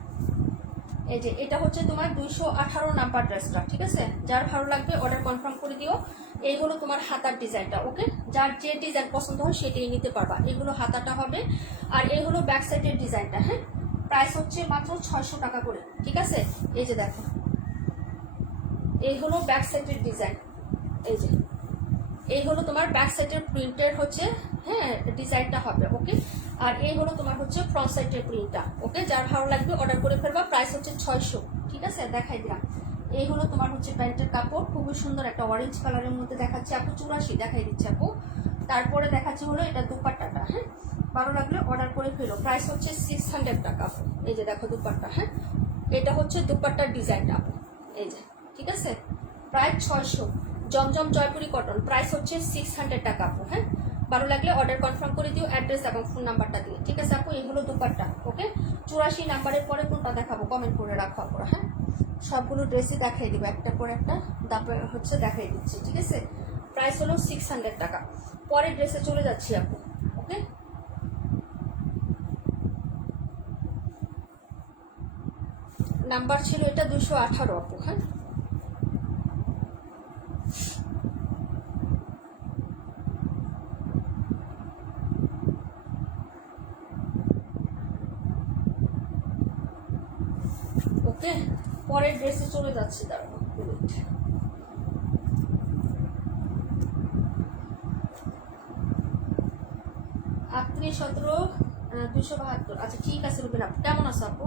এই যে এটা হচ্ছে তোমার 218 নাম্বার ড্রেসটা, ঠিক আছে। যার ভালো লাগবে অর্ডার কনফার্ম করে দিও। এই হলো তোমার হাতার ডিজাইনটা। ওকে, যার যে ডিজাইন পছন্দ হয় সেটাই নিতে পারবা। এগুলো হাতাটা হবে আর এই হলো ব্যাক সাইডের ডিজাইনটা। হ্যাঁ, প্রাইস হচ্ছে মাত্র 600 টাকা করে, ঠিক আছে। এই যে দেখো, এই হলো ব্যাক সাইডের ডিজাইন। এই যে এই হলো তোমার ব্যাক সাইডের প্রিন্টের হচ্ছে, হ্যাঁ, ডিজাইনটা হবে। ওকে, আর এই হলো তোমার হচ্ছে ফ্রন্ট সাইডের প্রিন্টটা। ওকে, যার ভালো লাগবে অর্ডার করে ফেলবা। প্রাইস হচ্ছে 600, ঠিক আছে। দেখাই দিলাম, এই হলো তোমার হচ্ছে প্যান্টের কাপড়, খুবই সুন্দর একটা অরেঞ্জ কালারের মধ্যে দেখাচ্ছে আপু। 84 দেখাই দিচ্ছে আপু। তারপরে দেখাচ্ছে হলো এটা দুপাট্টাটা। হ্যাঁ, ভালো লাগলে অর্ডার করে ফেলো। প্রাইস হচ্ছে 600 টাকা আপু। এই যে দেখো দুপাট্টা। হ্যাঁ, এটা হচ্ছে দুপাট্টার ডিজাইনটা আপু। এই যে, ঠিক আছে, প্রায় 600। জমজম জয়পুরি কটন, প্রাইস হচ্ছে 600 টাকা আপু। হ্যাঁ, ভালো লাগলে অর্ডার কনফার্ম করে দিও অ্যাড্রেস এবং ফোন নাম্বারটা দিয়ে, ঠিক আছে আপু। এগুলো দুপাট্টা। ওকে, 84 নাম্বারের পরে কোনটা দেখাবো কমেন্ট করে রাখো আপু। হ্যাঁ, সবগুলো ড্রেসই দেখাই দিবে, একটা পর একটা তারপরে হচ্ছে দেখাই দিচ্ছি, ঠিক আছে। প্রাইস হলো 600 টাকা। পরের ড্রেসে চলে যাচ্ছি আপু। ওকে, নাম্বার ছিল এটা 218 আপু। হ্যাঁ, ওকে, পরের ড্রেসে চলে যাচ্ছি। দাঁড়াবো 38, 17, 272। আচ্ছা ঠিক আছে রুবিন আপু, কেমন আছো আপু?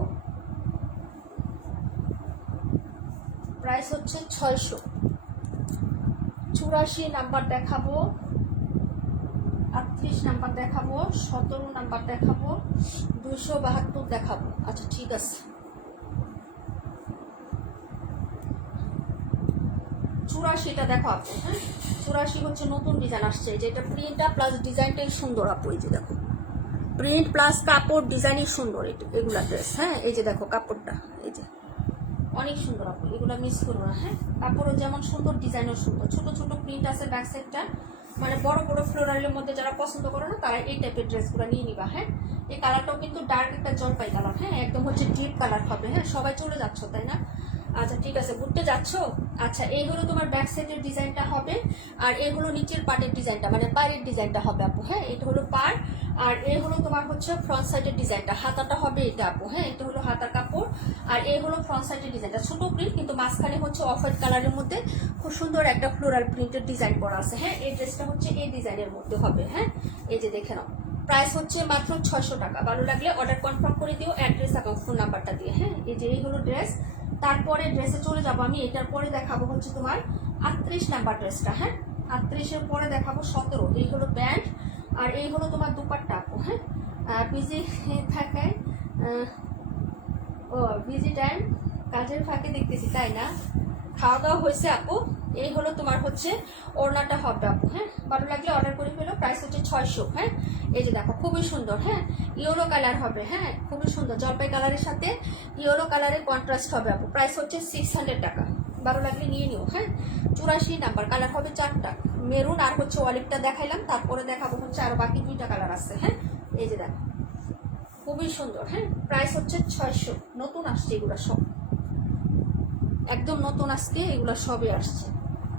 প্রাইস হচ্ছে 600। 84 নাম্বার দেখাবো, 38 নাম্বার দেখাবো, 17 নাম্বার দেখাবো, 272 দেখাবো। আচ্ছা ঠিক আছে, 84টা দেখো আপু। হ্যাঁ, 84 হচ্ছে নতুন ডিজাইন আসছে, যেটা প্রিন্টটা প্লাস ডিজাইনটাই সুন্দর আপু। এই যে দেখো, প্রিন্ট প্লাস কাপড় ডিজাইনই সুন্দর এগুলা ড্রেস। হ্যাঁ এই যে দেখো কাপড়টা, এই যে অনেক সুন্দর আপু, এগুলো মিস করবো না। হ্যাঁ কাপড়ও যেমন সুন্দর, ডিজাইনও সুন্দর, ছোট ছোট প্রিন্ট আছে ব্যাক সাইডটা, মানে বড় বড় ফ্লোরালের মধ্যে যারা পছন্দ করো না তারা এই টাইপের ড্রেসগুলো নিয়ে নিবা। হ্যাঁ এই কালারটাও কিন্তু ডার্ক একটা জলপাই কালার, হ্যাঁ একদম হচ্ছে ডিপ কালার হবে। হ্যাঁ সবাই চলে যাচ্ছ তাই না? আচ্ছা ঠিক আছে, ঘুরতে যাচ্ছ। আচ্ছা এই হলো তোমার ব্যাক সাইডের ডিজাইনটা হবে, আর এই হলো নিচের পার্টের ডিজাইনটা, মানে পায়ের ডিজাইনটা হবে আপু। হ্যাঁ এটা হলো পার, আর এই হলো তোমার হচ্ছে ফ্রন্ট সাইডের ডিজাইনটা, হাতাটা হবে এটা আপু। হ্যাঁ এটা হলো হাতার কাপড়, আর এই হলো ফ্রন্ট সাইডের ডিজাইনটা, ছোট প্রিন্ট কিন্তু মাঝখানে হচ্ছে অফ হোয়াইট কালারের মধ্যে খুব সুন্দর একটা ফ্লোরাল প্রিন্টের ডিজাইন করা আছে। হ্যাঁ এই ড্রেসটা হচ্ছে এই ডিজাইনের মধ্যে হবে। হ্যাঁ এই যে দেখে নাও, প্রাইস হচ্ছে মাত্র 600 টাকা। ভালো লাগলে অর্ডার কনফার্ম করে দিও অ্যাড্রেস এবং ফোন নাম্বারটা দিয়ে। হ্যাঁ এই যে এই হলো ড্রেস। তারপরে ড্রেসে চলে যাবো আমি, এটার পরে দেখাবো হচ্ছে তোমার 38 নাম্বার ড্রেসটা। হ্যাঁ 38-এর পরে দেখাবো 17। এই হলো প্যান্ট, আর এই হলো তোমার দুপাট্টা আপু। হ্যাঁ বিজি থাকায় ও বিজি টাইম, কাজের ফাঁকে দেখতেছি তাই না? খাওয়া দাওয়া হয়েছে আপু। এই হলো তোমার হচ্ছে ওড়নাটা হবে আপু। হ্যাঁ ভালো লাগলে অর্ডার করে ফেলো, প্রাইস হচ্ছে 600। হ্যাঁ এই যে দেখো খুবই সুন্দর। হ্যাঁ ইয়েলো কালার হবে, হ্যাঁ খুবই সুন্দর, জলপাই কালারের সাথে ইয়েলো কালারের কন্ট্রাস্ট হবে আপু। প্রাইস হচ্ছে 600 টাকা। ভালো লাগলে নিয়ে নিও। হ্যাঁ 84 নাম্বার, কালার হবে 4টা, মেরুন আর হচ্ছে অলিভটা দেখাইলাম, তারপরে দেখাবো হচ্ছে আরো বাকি 2টা কালার আছে। হ্যাঁ এই যে দেখো খুবই সুন্দর। হ্যাঁ প্রাইস হচ্ছে 600। নতুন আসছে এগুলো সব, একদম নতুন আজকে এগুলো সবই আসছে,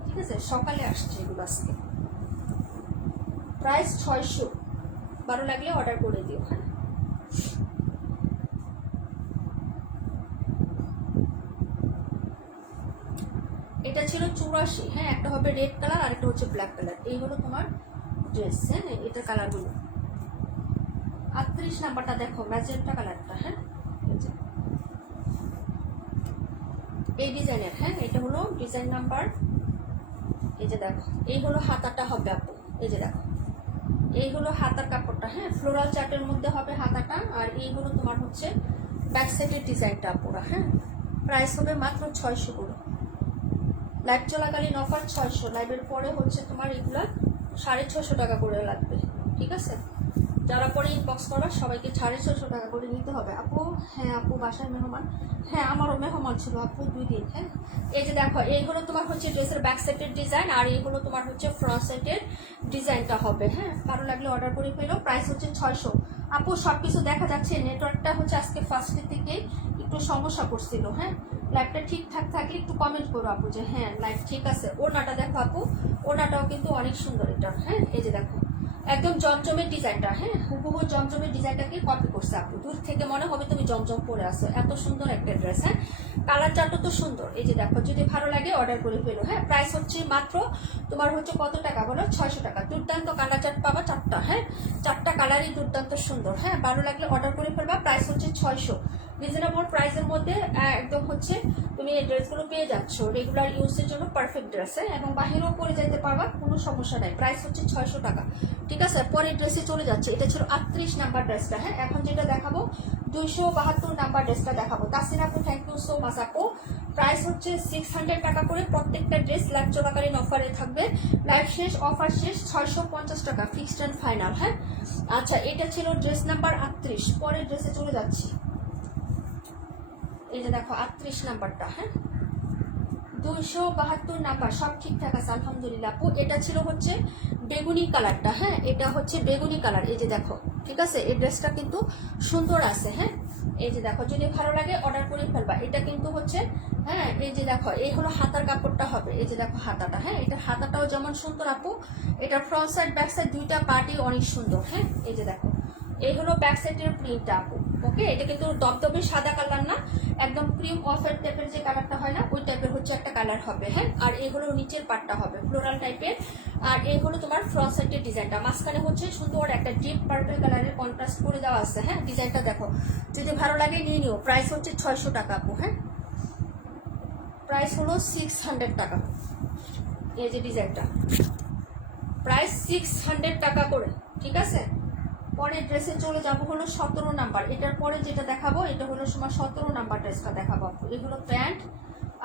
ঠিক আছে সকালে আসছে এগুলো আজকে। প্রাইস 600। ভালো লাগলে অর্ডার করে দিও। হ্যাঁ এটা ছিল 84। হ্যাঁ একটা হবে রেড কালার আর একটা হচ্ছে ব্ল্যাক কালার। এই হলো তোমার ড্রেস। হ্যাঁ এটা কালারগুলো। 38 নাম্বারটা দেখো, ম্যাজেন্টা কালারটা। হ্যাঁ এই ডিজাইনের। হ্যাঁ এটা হলো ডিজাইন নাম্বার। এই যে দেখো এই হলো হাতাটা হবে আপু। এই যে দেখো এই হলো হাতার কাপড়টা। হ্যাঁ ফ্লোরাল চার্টের মধ্যে হবে হাতাটা, আর এই হলো তোমার হচ্ছে ব্যাক সাইডের ডিজাইনটা পুরো। হ্যাঁ প্রাইস হবে মাত্র 600 করে। লাইভ চলাকালীন অফার 600, লাইভের পরে হচ্ছে তোমার এগুলা 650 টাকা করে লাগবে। ঠিক আছে যারা পরে ইনবক্স করা সবাইকে 650 টাকা করে নিতে হবে আপু। হ্যাঁ আপু বাসায় মেহমান, হ্যাঁ আমারও মেহমান ছিল আপু 2 দিন। হ্যাঁ এই যে দেখো এই হলো তোমার হচ্ছে ড্রেসের ব্যাক সাইডের ডিজাইন, আর এই হলো তোমার হচ্ছে ফ্রন্ট সাইডের ডিজাইনটা হবে। হ্যাঁ ভালো লাগলে অর্ডার করে ফেলো, প্রাইস হচ্ছে 600। আপু সবকিছু দেখা যাচ্ছে, নেটওয়ার্কটা হচ্ছে আজকে ফার্স্টের থেকে একটু সমস্যা করছিল। হ্যাঁ লাইভটা ঠিকঠাক থাকলে একটু কমেন্ট করো আপু যে হ্যাঁ লাইভ ঠিক আছে। ওড়নাটা দেখো আপু, ওড়নাটাও কিন্তু অনেক সুন্দর এটা। হ্যাঁ এই যে দেখো একদম জমজমের ডিজাইনটা। হ্যাঁ হুবহু জমজমের ডিজাইনটাকে কপি করছে আপু, দূর থেকে মনে হবে তুমি জমজম পরে আসো, এত সুন্দর একটা ড্রেস। হ্যাঁ কালার চারটা তো সুন্দর। এই যে দেখো যদি ভালো লাগে অর্ডার করে ফেলো। হ্যাঁ প্রাইস হচ্ছে মাত্র তোমার হচ্ছে কত টাকা বলো? 600 টাকা। দুর্দান্ত কালার চার্ট পাবা 4টা। হ্যাঁ 4টা কালারই দুর্দান্ত সুন্দর। হ্যাঁ ভালো লাগলে অর্ডার করে ফেলবা, প্রাইস হচ্ছে 600। রিজনেবল প্রাইসের মধ্যে একদম হচ্ছে তুমি এই ড্রেসগুলো পেয়ে যাচ্ছ, রেগুলার ইউজের জন্য পারফেক্ট ড্রেস। এবং বাহিরেও পরে যেতে পারবা, কোনো সমস্যা নাই। প্রাইস হচ্ছে 600 টাকা। ঠিক আছে পরের ড্রেসে চলে যাচ্ছে, এটা ছিল 38 নাম্বার ড্রেসটা। হ্যাঁ এখন যেটা দেখাবো 272 নাম্বার ড্রেসটা দেখাবো। তাসিন আপু থ্যাংক ইউ সো মাচ আপু। প্রাইস হচ্ছে 600 টাকা করে, প্রত্যেকটা ড্রেস লাইভ চলাকালীন অফারে থাকবে। লাইভ শেষ, অফার শেষ, 650 টাকা ফিক্সড অ্যান্ড ফাইনাল। হ্যাঁ আচ্ছা এটা ছিল ড্রেস নাম্বার 38। পরের ড্রেসে চলে যাচ্ছি, এই যে দেখো 38 নাম্বারটা। হ্যাঁ 272 নাম্বার, সব ঠিকঠাক আছে আলহামদুলিল্লাহ আপু। এটা ছিল হচ্ছে বেগুনি কালারটা। হ্যাঁ এটা হচ্ছে বেগুনি কালার। এই যে দেখো ঠিক আছে এই ড্রেসটা কিন্তু সুন্দর আছে। হ্যাঁ এই যে দেখো যদি ভালো লাগে অর্ডার করে ফেলবা। এটা কিন্তু হচ্ছে হ্যাঁ এই যে দেখো এই হলো হাতার কাপড়টা হবে। এই যে দেখো হাতাটা। হ্যাঁ এটা হাতাটাও যেমন সুন্দর আপু, এটা ফ্রন্ট সাইড ব্যাক সাইড দুইটা পার্টই অনেক সুন্দর। হ্যাঁ এই যে দেখো এই হলো ব্যাক সাইডের প্রিন্টটা আপু। ওকে এটা কিন্তু দবদবে সাদা কালার না, একদম ক্রিম অফের টাইপের যে কালারটা হয় না ওই টাইপের হচ্ছে একটা কালার হবে। হ্যাঁ আর এই হলো নিচের পার্টটা হবে ফ্লোরাল টাইপের, আর এই হলো তোমার ফ্রন্ট সাইডের ডিজাইনটা, মাঝখানে হচ্ছে সুন্দর একটা ডিপ পার্পল কালারের কন্ট্রাস্ট করে দেওয়া আছে। হ্যাঁ ডিজাইনটা দেখো, যদি ভালো লাগে নিয়ে নিও। প্রাইস হচ্ছে 600 টাকা আপু। হ্যাঁ প্রাইস হলো 600 টাকা। এই যে ডিজাইনটা প্রাইস 600 টাকা করে। ঠিক আছে পরের ড্রেসে চলে যাবো হলো 17 নাম্বার। এটার পরে যেটা দেখাবো এটা হলো সময় 17 নাম্বার ড্রেসটা দেখাবো আপু। এগুলো প্যান্ট,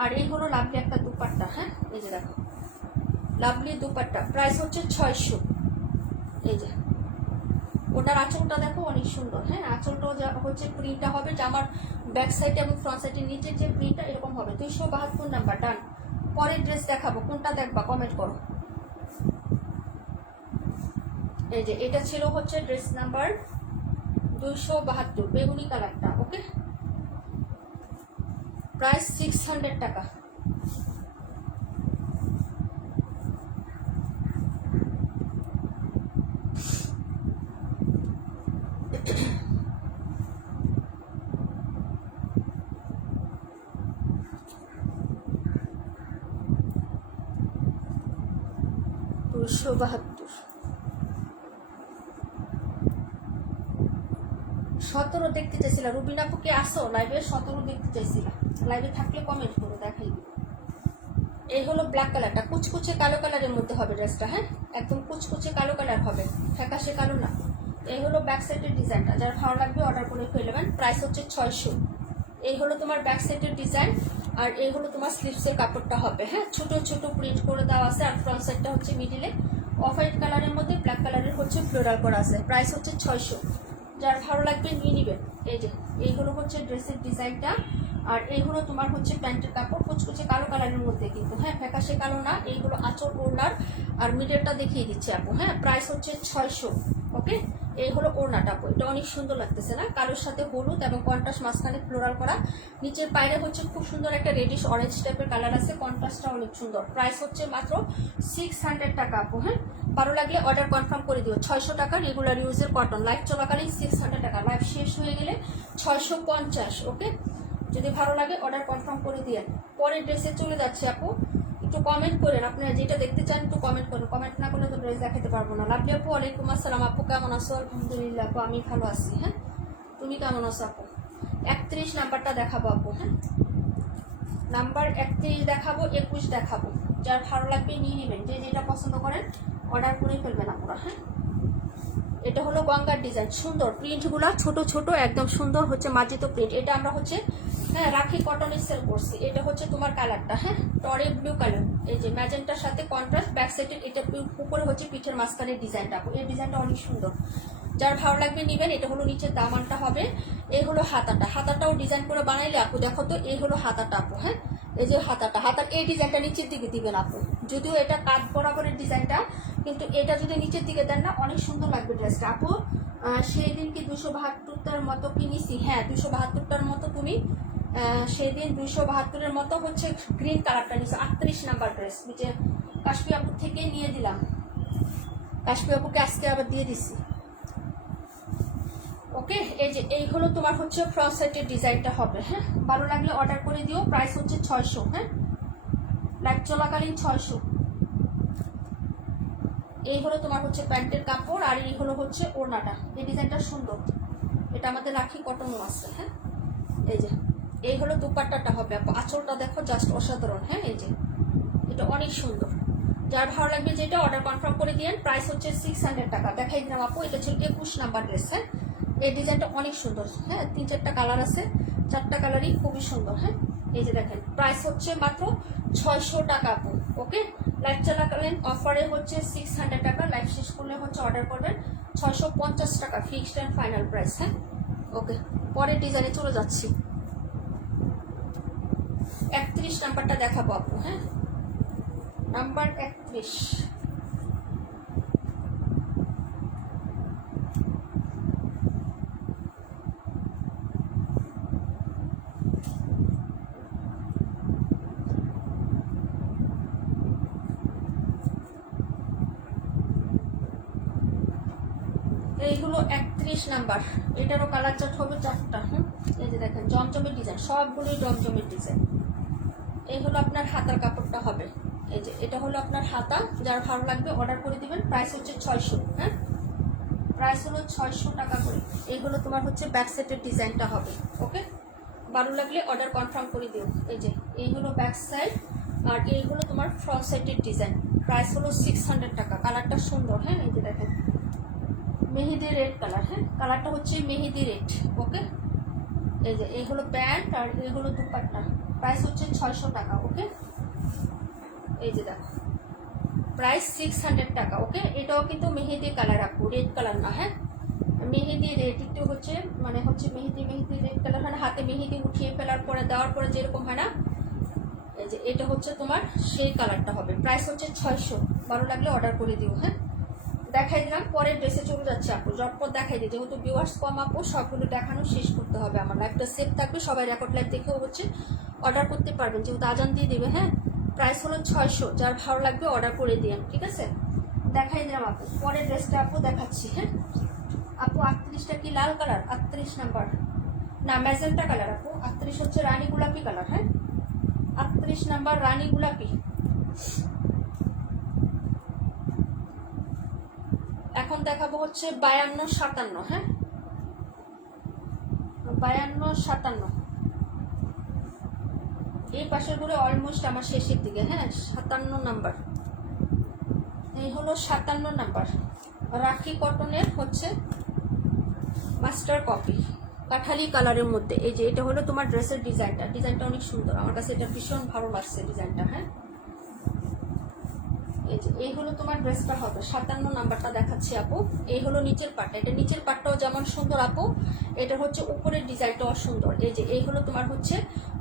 আর এই হলো লাভলি একটা দুপাট্টা। হ্যাঁ এই যে দেখো লাভলি দুপাট্টা, প্রাইস হচ্ছে 600। এই যে ওটার আঁচলটা দেখো অনেক সুন্দর, হ্যাঁ আঁচলটাও যা হচ্ছে প্রিন্টটা হবে জামার ব্যাক সাইডে এবং ফ্রন্ট সাইডের নিচের যে প্রিন্টটা এরকম হবে। 272 নাম্বার ডান। পরের ড্রেস দেখাবো, কোনটা দেখবা কমেন্ট করো। এই যে এটা ছিল হচ্ছে ড্রেস নাম্বার 272 বেগুনি কালারটা। ওকে, প্রাইস 600 টাকা। দুশো 272। 17 দেখতে চাইছিলা রুবিনা আপুকে, আসো লাইভে 17 দেখতে চাইছিলা, লাইভে থাকলে কমেন্ট করে দেখাই। এই হলো ব্ল্যাক কালারটা, কুচকুচে কালো কালারের মধ্যে হবে ড্রেসটা, হ্যাঁ একদম কুচকুচে কালো কালার হবে, ফ্যাকাশে কালো না। এই হলো ব্যাক সাইডের ডিজাইনটা, যার ভালো লাগবে অর্ডার করে ফেলবেন। প্রাইস হচ্ছে 600। এই হলো তোমার ব্যাক সাইডের ডিজাইন, আর এই হলো তোমার স্লিভসের কাপড়টা হবে, হ্যাঁ ছোট ছোট প্রিন্ট করে দেওয়া আছে। আর ফ্রন্ট সাইডটা হচ্ছে মিডিলে অফ হোয়াইট কালারের মধ্যে ব্ল্যাক কালারের হচ্ছে ফ্লোরাল করা আছে। প্রাইস হচ্ছে 600। যার ভালো লাগবে নিয়ে নিবেন। এই যে এইগুলো হচ্ছে ড্রেসের ডিজাইনটা, আর এইগুলো তোমার হচ্ছে প্যান্টের কাপড় কুচকুচে কালো কালারের মধ্যে কিন্তু, হ্যাঁ ফ্যাকাশে কালো না। এইগুলো আঁচল ওড়নার আর মিডলটা দেখিয়ে দিচ্ছি আপু, হ্যাঁ প্রাইস হচ্ছে 600। ওকে, এই হলো ওড়নাটা আপু, এটা অনেক সুন্দর লাগতেছে না, কালোর সাথে হলুদ এবং কন্ট্রাস্ট মাঝখানে ফ্লোরাল করা। নিচের পায়রে হচ্ছে খুব সুন্দর একটা রেডিশ অরেঞ্জ টাইপের কালার আছে, কন্ট্রাস্টটা অনেক সুন্দর। প্রাইস হচ্ছে মাত্র 600 টাকা আপু, হ্যাঁ ভালো লাগলে অর্ডার কনফার্ম করে দিও। 600 টাকা রেগুলার ইউজের কটন, লাইভ চলাকালীন 600 টাকা, লাইভ শেষ হয়ে গেলে 650। ওকে, যদি ভালো লাগে অর্ডার কনফার্ম করে দিয়ে পরের ড্রেসে চলে যাচ্ছে আপু। একটু কমেন্ট করেন আপনারা যেটা দেখতে চান, একটু কমেন্ট করেন, কমেন্ট না করলে তো ড্রেস দেখাতে পারবো না। লাভলি আপু ওয়ালাইকুম আসসালাম, আপু কেমন আছো? আলহামদুলিল্লাহ আপু আমি ভালো আছি, হ্যাঁ তুমি কেমন আছো আপু? 31 নাম্বারটা দেখাবো আপু, হ্যাঁ নাম্বার 31 দেখাবো, 21 দেখাবো। যার ভালো লাগবে নিয়ে নেবেন, যে যেটা পছন্দ করেন অর্ডার করে ফেলবেন আপনারা, হ্যাঁ এটা হলো গঙ্গার ডিজাইন, সুন্দর প্রিন্টগুলো ছোট ছোট একদম সুন্দর হচ্ছে মার্জিত প্রিন্ট। এটা আমরা হচ্ছে হ্যাঁ রাখি কটনের সেল করছি। এটা হচ্ছে তোমার কালারটা, হ্যাঁ টরে ব্লু কালার, এই যে ম্যাজেন্টার সাথে কন্ট্রাস্ট। ব্যাক সাইডের এটা উপরে হচ্ছে পিঠের মাঝখানের ডিজাইনটা, এই ডিজাইনটা অনেক সুন্দর। যার ভালো লাগবে নিবেন। এটা হলো নিচের দামানটা হবে, এই হলো হাতাটা, হাতাটাও ডিজাইন করে বানাইলে আপু দেখো তো, এই হলো হাতাটা আপু, হ্যাঁ এই যে হাতাটা, হাতার এই ডিজাইনটা নিচের দিকে দিবেন আপু, যদিও এটা কাঁধ বরাবরের ডিজাইনটা, কিন্তু এটা যদি নিচের দিকে দেন না অনেক সুন্দর লাগবে ড্রেসটা আপু। সেই দিন কি 272টার মতো কিনেছি, হ্যাঁ 272টার মতো তুমি সেদিন 272-এর মতো হচ্ছে গ্রিন কালারটা নিয়েছো। 38 নাম্বার ড্রেস, যে কাশ্মী আপুর থেকে নিয়ে দিলাম, কাশ্মী আপুকে আজকে আবার দিয়ে দিছি। ওকে, এই যে এই হলো তোমার হচ্ছে ফ্রন্ট সাইডের ডিজাইনটা হবে, হ্যাঁ ভালো লাগলে অর্ডার করে দিও। প্রাইস হচ্ছে 600, হ্যাঁ লাইভ চলাকালীন 600। এই হলো তোমার হচ্ছে প্যান্টের কাপড়, আর এই হলো হচ্ছে ওড়নাটা। এই ডিজাইনটা সুন্দর, এটা আমাদের রাখি কটনও আছে, হ্যাঁ এই যে এই হলো দুপাট্টাটা হবে আপু, আঁচলটা দেখো জাস্ট অসাধারণ, হ্যাঁ এই যে এটা অনেক সুন্দর। যার ভালো লাগবে যেটা অর্ডার কনফার্ম করে দিয়েন। প্রাইস হচ্ছে 600 টাকা। দেখাই দিলাম আপু, এটা ছিল 21 নাম্বার ড্রেস, হ্যাঁ এই ডিজাইনটা অনেক সুন্দর, হ্যাঁ 3-4টা কালার আছে, 4টা কালারই খুবই সুন্দর, হ্যাঁ এই যে দেখেন। প্রাইস হচ্ছে মাত্র 600 টাকা আপু। ওকে, লাইভ চলাকালীন অফারে হচ্ছে 600 টাকা, লাইভ শেষ করলে হচ্ছে অর্ডার করবেন 650 টাকা ফিক্সড অ্যান্ড ফাইনাল প্রাইস, হ্যাঁ ওকে। পরের ডিজাইনে চলে যাচ্ছি, 31 নাম্বারটা দেখাবো আপু, হ্যাঁ নাম্বার 31। এইগুলো 31 নাম্বার, এটারও কালার চার্ট হবে 4টা, এই যে দেখেন জমজমের ডিজাইন, সবগুলোই জমজমের ডিজাইন। এই হলো আপনার হাতার কাপড়টা হবে, এই যে এটা হলো আপনার হাতা। যার ভালো লাগবে অর্ডার করে দিবেন। প্রাইস হচ্ছে 600, হ্যাঁ প্রাইস হলো 600 টাকা করে। এই হলো তোমার হচ্ছে ব্যাক সাইডের ডিজাইনটা হবে। ওকে, ভালো লাগলে অর্ডার কনফার্ম করে দিও। এই যে এই হলো ব্যাক সাইড, আর এই হলো তোমার ফ্রন্ট সাইডের ডিজাইন। প্রাইস হলো 600 টাকা। কালারটা সুন্দর, হ্যাঁ এই যে দেখেন মেহেদি রেড কালার, হ্যাঁ কালারটা হচ্ছে মেহেদি রেড। ওকে, এই যে এই হলো প্যান্ট, আর এই হলো দুপাট্টা। প্রাইস হচ্ছে 600 টাকা। ওকে, এই যে দেখো প্রাইস 600 টাকা। ওকে, এটাও কিন্তু মেহেদি কালার আপু, রেড কালার না, হ্যাঁ মেহেদি রেড একটু হচ্ছে মানে হচ্ছে মেহেদি রেড কালার হয় না, হাতে মেহেদি উঠিয়ে ফেলার পরে দেওয়ার পরে যেরকম হয় না, এই যে এটা হচ্ছে তোমার সেই কালারটা হবে। প্রাইস হচ্ছে 600। ভালো লাগলে অর্ডার করে দিও। হ্যাঁ, দেখাই দিলাম, পরের ড্রেসে চলে যাচ্ছে আপু। ঝটপট দেখাই দিই, যেহেতু ভিউয়ার্স কম আপু, সবগুলো দেখানো শেষ করতে হবে। আমার লাইভটা সেভ থাকবে, সবাই রেকর্ড লাইভ দেখেও হচ্ছে অর্ডার করতে পারবেন, যেহেতু আজান দিয়ে দেবে। হ্যাঁ, প্রাইস হলো 600। যার ভালো লাগবে অর্ডার করে দিন, ঠিক আছে? দেখাই দিলাম আপু, পরের ড্রেসটা আপু দেখাচ্ছি। হ্যাঁ আপু, 38টা কি লাল কালার? 38 নাম্বার না, ম্যাজেন্টা কালার আপু। 38 হচ্ছে রানী গোলাপি কালার। হ্যাঁ, 38 নাম্বার রানী গোলাপি। এখন দেখাবো হচ্ছে 52 57। হ্যাঁ, 52 57। এই পাশের গুলো অলমোস্ট আমার শেষের দিকে। হ্যাঁ, 57 নাম্বার, এই হলো 57 নাম্বার। রাখি কটনের হচ্ছে মাস্টার কপি কাঠালি কালারের মধ্যে। এই যে এটা হলো তোমার ড্রেসের ডিজাইনটা অনেক সুন্দর, আমার কাছে এটা ভীষণ ভালো লাগছে ডিজাইনটা। হ্যাঁ, এই যে এই হলো তোমার ড্রেসটা হবে। 57 নাম্বারটা দেখাচ্ছি আপু। এই হলো নিচের পাটটা, এটা নিচের পাটটাও যেমন সুন্দর আপু, এটা হচ্ছে উপরের ডিজাইনটাও সুন্দর। এই যে এই হলো তোমার হচ্ছে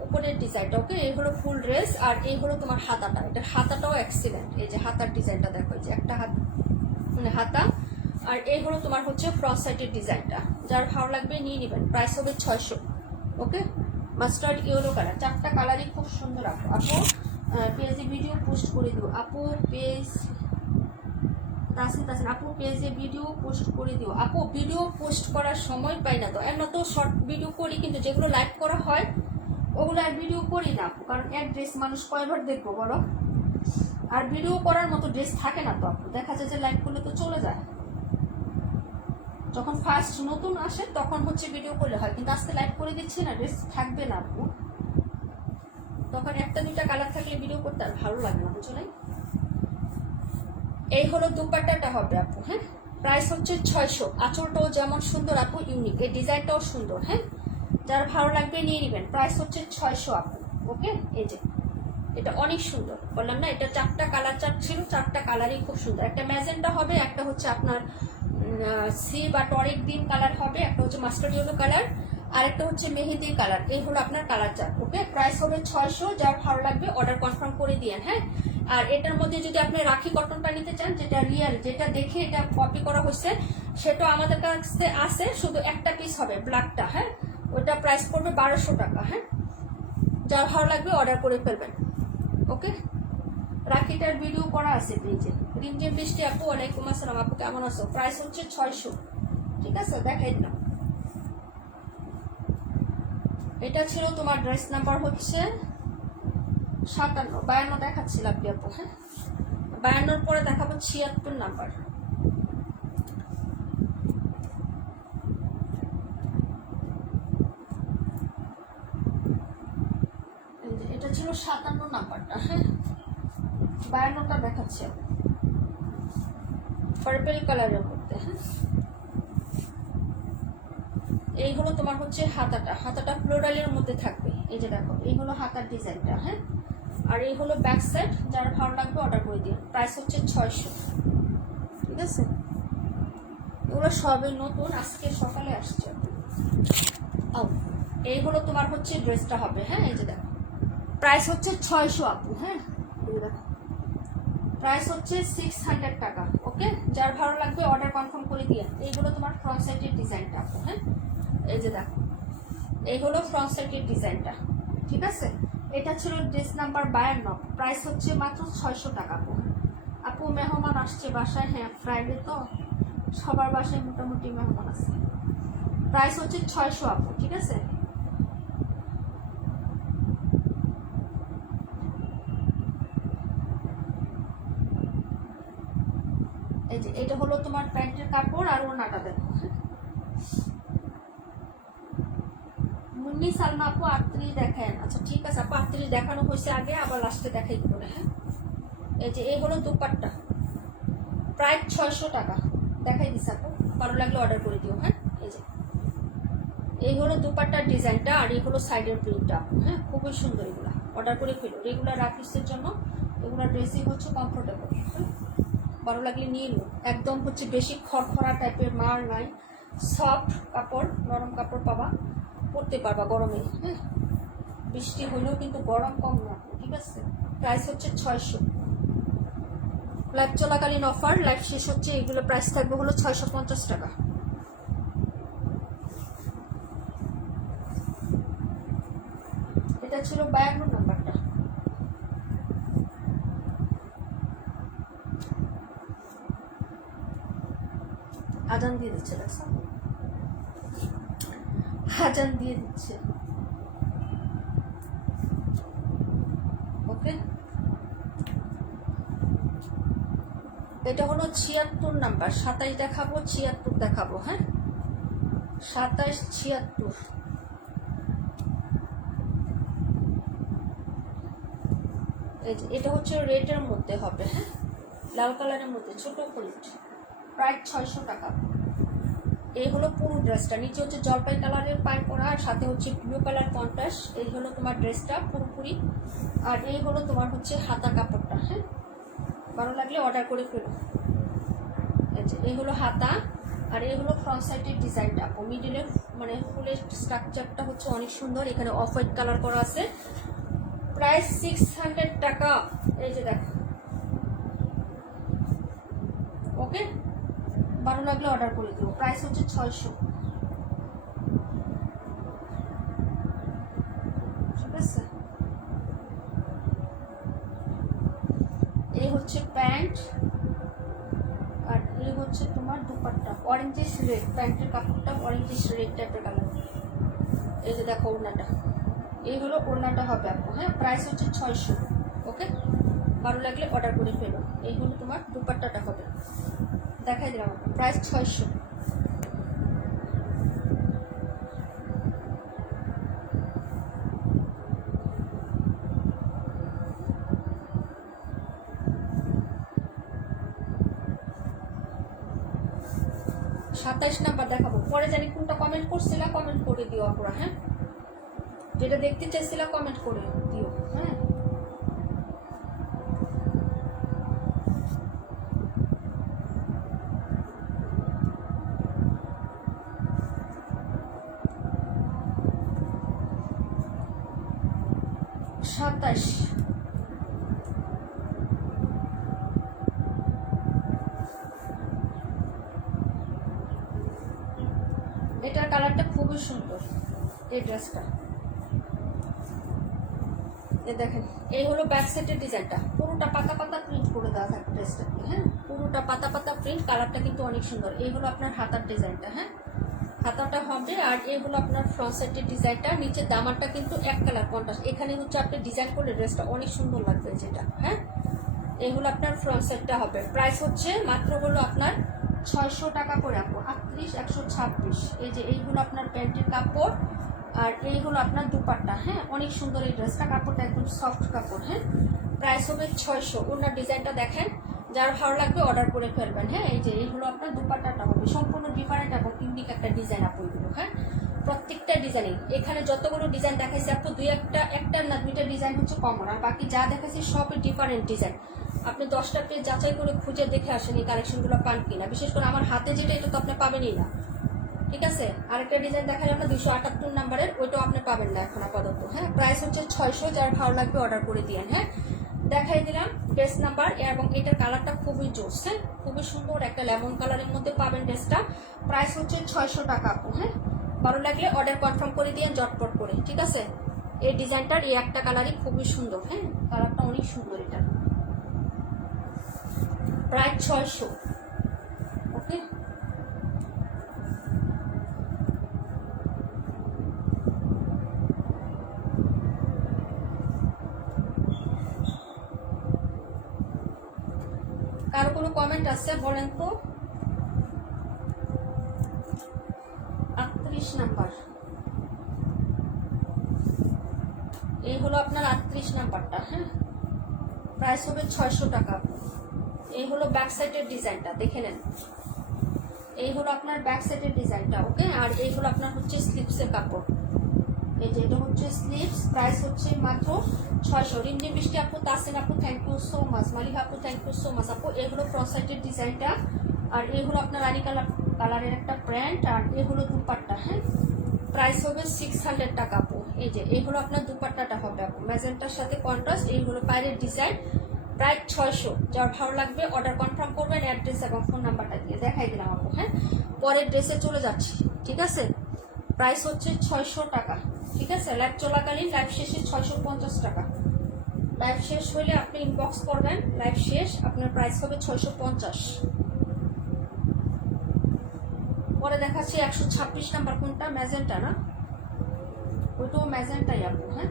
উপরের ডিজাইনটা। ওকে, এই হলো ফুল ড্রেস, আর এই হলো তোমার হাতাটা। এটার হাতাটাও এক্সিলেন্ট। এই যে হাতার ডিজাইনটা দেখো, এই যে একটা হাত মানে হাতা, আর এই হলো তোমার হচ্ছে ফ্রন্ট সাইডের ডিজাইনটা। যার ভালো লাগবে নিয়ে নেবেন, প্রাইস হবে 600। ওকে, মাস্টার্ড ইয়েলো কালার, চারটা কালারই খুব সুন্দর আপু। আপু পেজে ভিডিও পোস্ট করে দিও আপু, পেজ তাসিন আপু পেজে ভিডিও পোস্ট করে দিও আপু। ভিডিও পোস্ট করার সময় পাই না তো, এমন তো শর্ট ভিডিও করি, কিন্তু যেগুলো লাইভ করা হয় ওগুলো আর ভিডিও করি না আপু, কারণ এক ড্রেস মানুষ কয়বার দেখবো বলো? আর ভিডিও করার মতো ড্রেস থাকে না তো আপু, দেখা যায় যে লাইভ করলে তো চলে যায়। যখন ফার্স্ট নতুন আসে তখন হচ্ছে ভিডিও করলে হয়, কিন্তু আজকে লাইভ করে দিচ্ছি না, ড্রেস থাকবে না আপু। তখন একটা দুইটা কালার থাকলে ভিডিও করতে আর ভালো লাগে না, বুঝো নাই? এই হলো দুপাট্টাটা হবে আপু। হ্যাঁ, প্রাইস হচ্ছে 600। আঁচলটাও যেমন সুন্দর আপু, ইউনিক, এই ডিজাইনটাও সুন্দর। হ্যাঁ, যার ভালো লাগবে নিয়ে নেবেন, প্রাইস হচ্ছে 600 আপু। ওকে, এই যে এটা অনেক সুন্দর, বললাম না, এটা চারটা কালার চার্ট ছিল, চারটা কালারই খুব সুন্দর। একটা ম্যাজেন্টা হবে, একটা হচ্ছে আপনার সি বা টরিক গ্রিন কালার হবে, একটা হচ্ছে মাস্টার্ড ইয়েলো কালার, আর একটা হচ্ছে মেহেদি কালার। এই হলো আপনার কালার চার্ট। ওকে, প্রাইস হবে 600। যার ভালো লাগবে অর্ডার কনফার্ম করে দিয়েন। হ্যাঁ, আর এটার মধ্যে যদি আপনি রাখি কটনটা নিতে চান, যেটা রিয়েল, যেটা দেখে এটা কপি করা হয়েছে, সেটা আমাদের কাছে আছে, শুধু একটা পিস হবে ব্ল্যাকটা। হ্যাঁ, ওটা প্রাইস পড়বে 1200 টাকা। হ্যাঁ, যার ভালো লাগবে অর্ডার করে ফেলবেন। ওকে, রাখিটার ভিডিও করা আছে পেজে। রিমঝিম বৃষ্টি আপু, ওয়ালাইকুম আসসালাম আপু, কেমন আছো? প্রাইস হচ্ছে 600। ঠিক আছে, দেখাই দিলাম। এটা ছিল তোমার ড্রেস নাম্বার হচ্ছে 57। 52 দেখাচ্ছিলাম আপু। হ্যাঁ, 52 পরে দেখাবো 76 নাম্বার। এটা ছিল 57 নাম্বারটা। হ্যাঁ, 52টা দেখাচ্ছি পার্পল কালারের মধ্যে। হ্যাঁ, এই হলো তোমার হচ্ছে হাতাটা ফ্লোরালের মধ্যে থাকবে। এই যে দেখো, এই হলো হাতার ডিজাইনটা। হ্যাঁ, আর এই হলো ব্যাক সাইড। যার ভালো লাগবে অর্ডার করে দিন, প্রাইস হচ্ছে 600। ঠিক আছে, এগুলো সবে নতুন, আজকে সকালে আসছে। এই হলো তোমার হচ্ছে ড্রেসটা হবে। হ্যাঁ, এই যে দেখো, প্রাইস হচ্ছে 600 আপু। হ্যাঁ, দেখো প্রাইস হচ্ছে 600 টাকা। ওকে, যার ভালো লাগবে অর্ডার কনফার্ম করে দিয়ে। এইগুলো তোমার ফ্রন্ট সাইডের ডিজাইনটা আপু। হ্যাঁ, এই যে দেখো, এই হলো ফ্রন্ট সাইডের ডিজাইনটা। ঠিক আছে, এটা ছিল ড্রেস নাম্বার 52। প্রাইস হচ্ছে মাত্র 600 টাকা আপু। আপু মেহমান আসছে বাসায়। হ্যাঁ, ফ্রাইডে তো সবার বাসায় মোটামুটি মেহমান আছে। প্রাইস হচ্ছে 600 আপু। ঠিক আছে, এই যে এটা হলো তোমার প্যান্টের কাপড়, আর ওনাটা দেখো। মুন্নি সালমা আপু 38 দেখেন। আচ্ছা ঠিক আছে আপু, 38 দেখানো হয়েছে আগে, আবার লাস্টে দেখাই করে। হ্যাঁ, এই যে এই হলো দুপাট্টা, প্রায় 600 টাকা। দেখাই দিস আপু, ভালো লাগলে অর্ডার করে দিও। হ্যাঁ, এই যে এই হলো দুপাট্টার ডিজাইনটা, আর এই হলো সাইডের প্রিন্টটা। হ্যাঁ, খুবই সুন্দর, এগুলো অর্ডার করে ফেলো। রেগুলার রাখিসের জন্য এগুলো ড্রেসই হচ্ছে কমফোর্টেবল। ভালো লাগলে নিয়ে নিও, একদম হচ্ছে বেশি খড়খড়া টাইপের মার নাই, সফট কাপড়, নরম কাপড় পাবা, পরতে পারবা গরমে। হ্যাঁ, বৃষ্টি হলেও কিন্তু গরম কম না, ঠিক আছে। প্রাইস হচ্ছে 600। লাইভ চলাকালীন অফার, লাইভ শেষ হচ্ছে, এগুলো প্রাইস থাকবে হলো 650 টাকা। এটা ছিল 52 নাম্বারটা। আজান দিয়ে দিচ্ছে, দেখছো, আজান দিয়ে দিচ্ছে। ওকে, এটা হলো 76 নাম্বার। 27 দেখাবো, 76 দেখাবো। হ্যাঁ, 27, 76। এই যে এটা হচ্ছে রেডের মধ্যে হবে। হ্যাঁ, লাল কালারের মধ্যে ছোট প্রিন্ট, প্রায় 600 টাকা। এই হলো পুরো ড্রেসটা, নিচে হচ্ছে জলপাই কালারের পায় পরা, আর সাথে হচ্ছে ব্লু কালার কন্ট্রাস্ট। এই হলো তোমার ড্রেসটা পুরোপুরি। আর এই হলো তোমার হচ্ছে হাতা কাপড়টা। হ্যাঁ, ভালো লাগলে অর্ডার করে ফেলো। এই হলো হাতা, আর এই হলো ফ্রন্ট সাইডের ডিজাইনটা। মিডিলের মানে ফুলের স্ট্রাকচারটা হচ্ছে অনেক সুন্দর। এখানে অফ হোয়াইট কালার করা আছে। প্রাইস 600 টাকা। এই যে দেখো, ওকে, ভালো লাগলে অর্ডার করে দিও। প্রাইস হচ্ছে 600, ঠিক আছে। এই হচ্ছে প্যান্ট, আর এই হচ্ছে তোমার দুপাট্টা, অরেঞ্জিশ রেড। প্যান্টের কাপড়টা অরেঞ্জিশ রেড টাইপের কালার। এই যে দেখো ওড়নাটা, এই হলো ওড়নাটা হবে আপু। হ্যাঁ, প্রাইস হচ্ছে 600। ওকে, ভালো লাগলে অর্ডার করে ফেলো। এই হলো তোমার দুপাট্টাটা হবে, দেখাই দিলাম। প্রাইস 600। সাতাইশ নাম্বার দেখাবো, পরে জানি কোনটা কমেন্ট করছিলা, কমেন্ট করে দিও আপুরা। হ্যাঁ, যেটা দেখতে চাইছিলা কমেন্ট করে দিও। হ্যাঁ, সাতাইশ। এটার কালারটা খুবই সুন্দর, এই ড্রেসটা। দেখেন, এই হলো ব্যাক সাইডের ডিজাইনটা, পুরোটা পাতা পাতা প্রিন্ট করে দেওয়া থাকে ড্রেসটাকে। হ্যাঁ, পুরোটা পাতা পাতা প্রিন্ট, কালারটা কিন্তু অনেক সুন্দর। এই হলো আপনার হাতার ডিজাইনটা। হ্যাঁ, হাতাটা হবে। আর এই হলো আপনার ফ্রন্ট সাইডের ডিজাইনটা। নিচে দামারটা কিন্তু এক কালার কন্ট্রাস্ট। এখানে হচ্ছে আপনি ডিজাইন করলে ড্রেসটা অনেক সুন্দর লাগবে যেটা। হ্যাঁ, এই হলো আপনার ফ্রন্ট সাইডটা হবে। প্রাইস হচ্ছে মাত্র হলো আপনার 600 টাকা করে আপু। 38, 126। এই যে এইগুলো আপনার প্যান্টের কাপড়, আর এই হলো আপনার দুপাট্টা। হ্যাঁ, অনেক সুন্দর এই ড্রেসটা, কাপড়টা একদম সফট কাপড়। হ্যাঁ, প্রাইস হবে 600। ওনার ডিজাইনটা দেখেন, যার ভালো লাগবে অর্ডার করে ফেলবেন। হ্যাঁ, এই যে এই হলো আপনার দুপাট্টাটা হবে সম্পূর্ণ ডিফারেন্ট এবং ইউনিক একটা ডিজাইন আপু এগুলো। হ্যাঁ, প্রত্যেকটা ডিজাইনিং, এখানে যতগুলো ডিজাইন দেখাইছি আপু, একটা না দুইটা ডিজাইন হচ্ছে কমন, আর বাকি যা দেখাইছি সবই ডিফারেন্ট ডিজাইন। আপনি 10টা পেজ যাচাই করে খুঁজে দেখে আসেন এই কালেকশনগুলো পান কিনা। বিশেষ করে আমার হাতে যেটা, এটা তো আপনি পাবেনই না, ঠিক আছে। আরেকটা ডিজাইন দেখালে আপনার 278 নাম্বারের, ওইটাও আপনি পাবেন না এখন আপাতত। হ্যাঁ, প্রাইস হচ্ছে 600, যার ভালো লাগবে অর্ডার করে দিয়েন। হ্যাঁ, দেখাই দিলাম ড্রেস নাম্বার, এবং এটার কালারটা খুবই জোস। হ্যাঁ, খুবই সুন্দর একটা লেমন কালারের মধ্যে পাবেন ড্রেসটা। প্রাইস হচ্ছে 600 টাকা আপু। হ্যাঁ, ভালো লাগলে অর্ডার কনফার্ম করে দিয়েন ঝটপট করে, ঠিক আছে। এই ডিজাইনটার এই একটা কালারই খুবই সুন্দর। হ্যাঁ, কালারটা অনেক সুন্দর এটা। প্রায় 600। ওকে, কারো কোনো কমেন্ট আছে বলেন তো? 38 নাম্বার, এই হলো আপনার 38 নাম্বারটা। হ্যাঁ, প্রাইস হবে 600 টাকা। এই হলো ব্যাক সাইডের ডিজাইনটা, দেখে নেন। এই হলো আপনার ব্যাক সাইডের ডিজাইনটা। ওকে, আর এই হলো আপনার হচ্ছে স্লিপসের কাপড়। এই যে এটা হচ্ছে স্লিপস। প্রাইস হচ্ছে মাত্র 600। রিমঝিম বৃষ্টি আপু, তাসিন আপু thank you so much, Maliha আপু থ্যাংক ইউ সো মাচ আপু। এই হলো ফ্রন্ট সাইডের ডিজাইনটা, আর এই হলো আপনার রানী কালার কালারের একটা প্যান্ট, আর এ হলো দুপাট্টা। হ্যাঁ, প্রাইস হবে 600 টাকা আপু। এই যে এই হলো আপনার দুপাট্টাটা হবে আপু, ম্যাজেন্টার সাথে কন্ট্রাস্ট। এই হলো পায়ের ডিজাইন, প্রায় 600। যার ভালো লাগবে অর্ডার কনফার্ম করবেন অ্যাড্রেস এবং ফোন নাম্বারটা দিয়ে। দেখাই দিলাম আপু। হ্যাঁ, পরের ড্রেসে চলে যাচ্ছি। ঠিক আছে, প্রাইস হচ্ছে 600 টাকা। ঠিক আছে, লাইভ চলাকালীন, লাইভ শেষে 650 টাকা। লাইভ শেষ হলে আপনি ইনবক্স করবেন, লাইভ শেষ আপনার প্রাইস হবে 650। পরে দেখাচ্ছি 126 নাম্বার, কোনটা? ম্যাজেন্টা না, ওইটাও ম্যাজেন্টাই আপু। হ্যাঁ,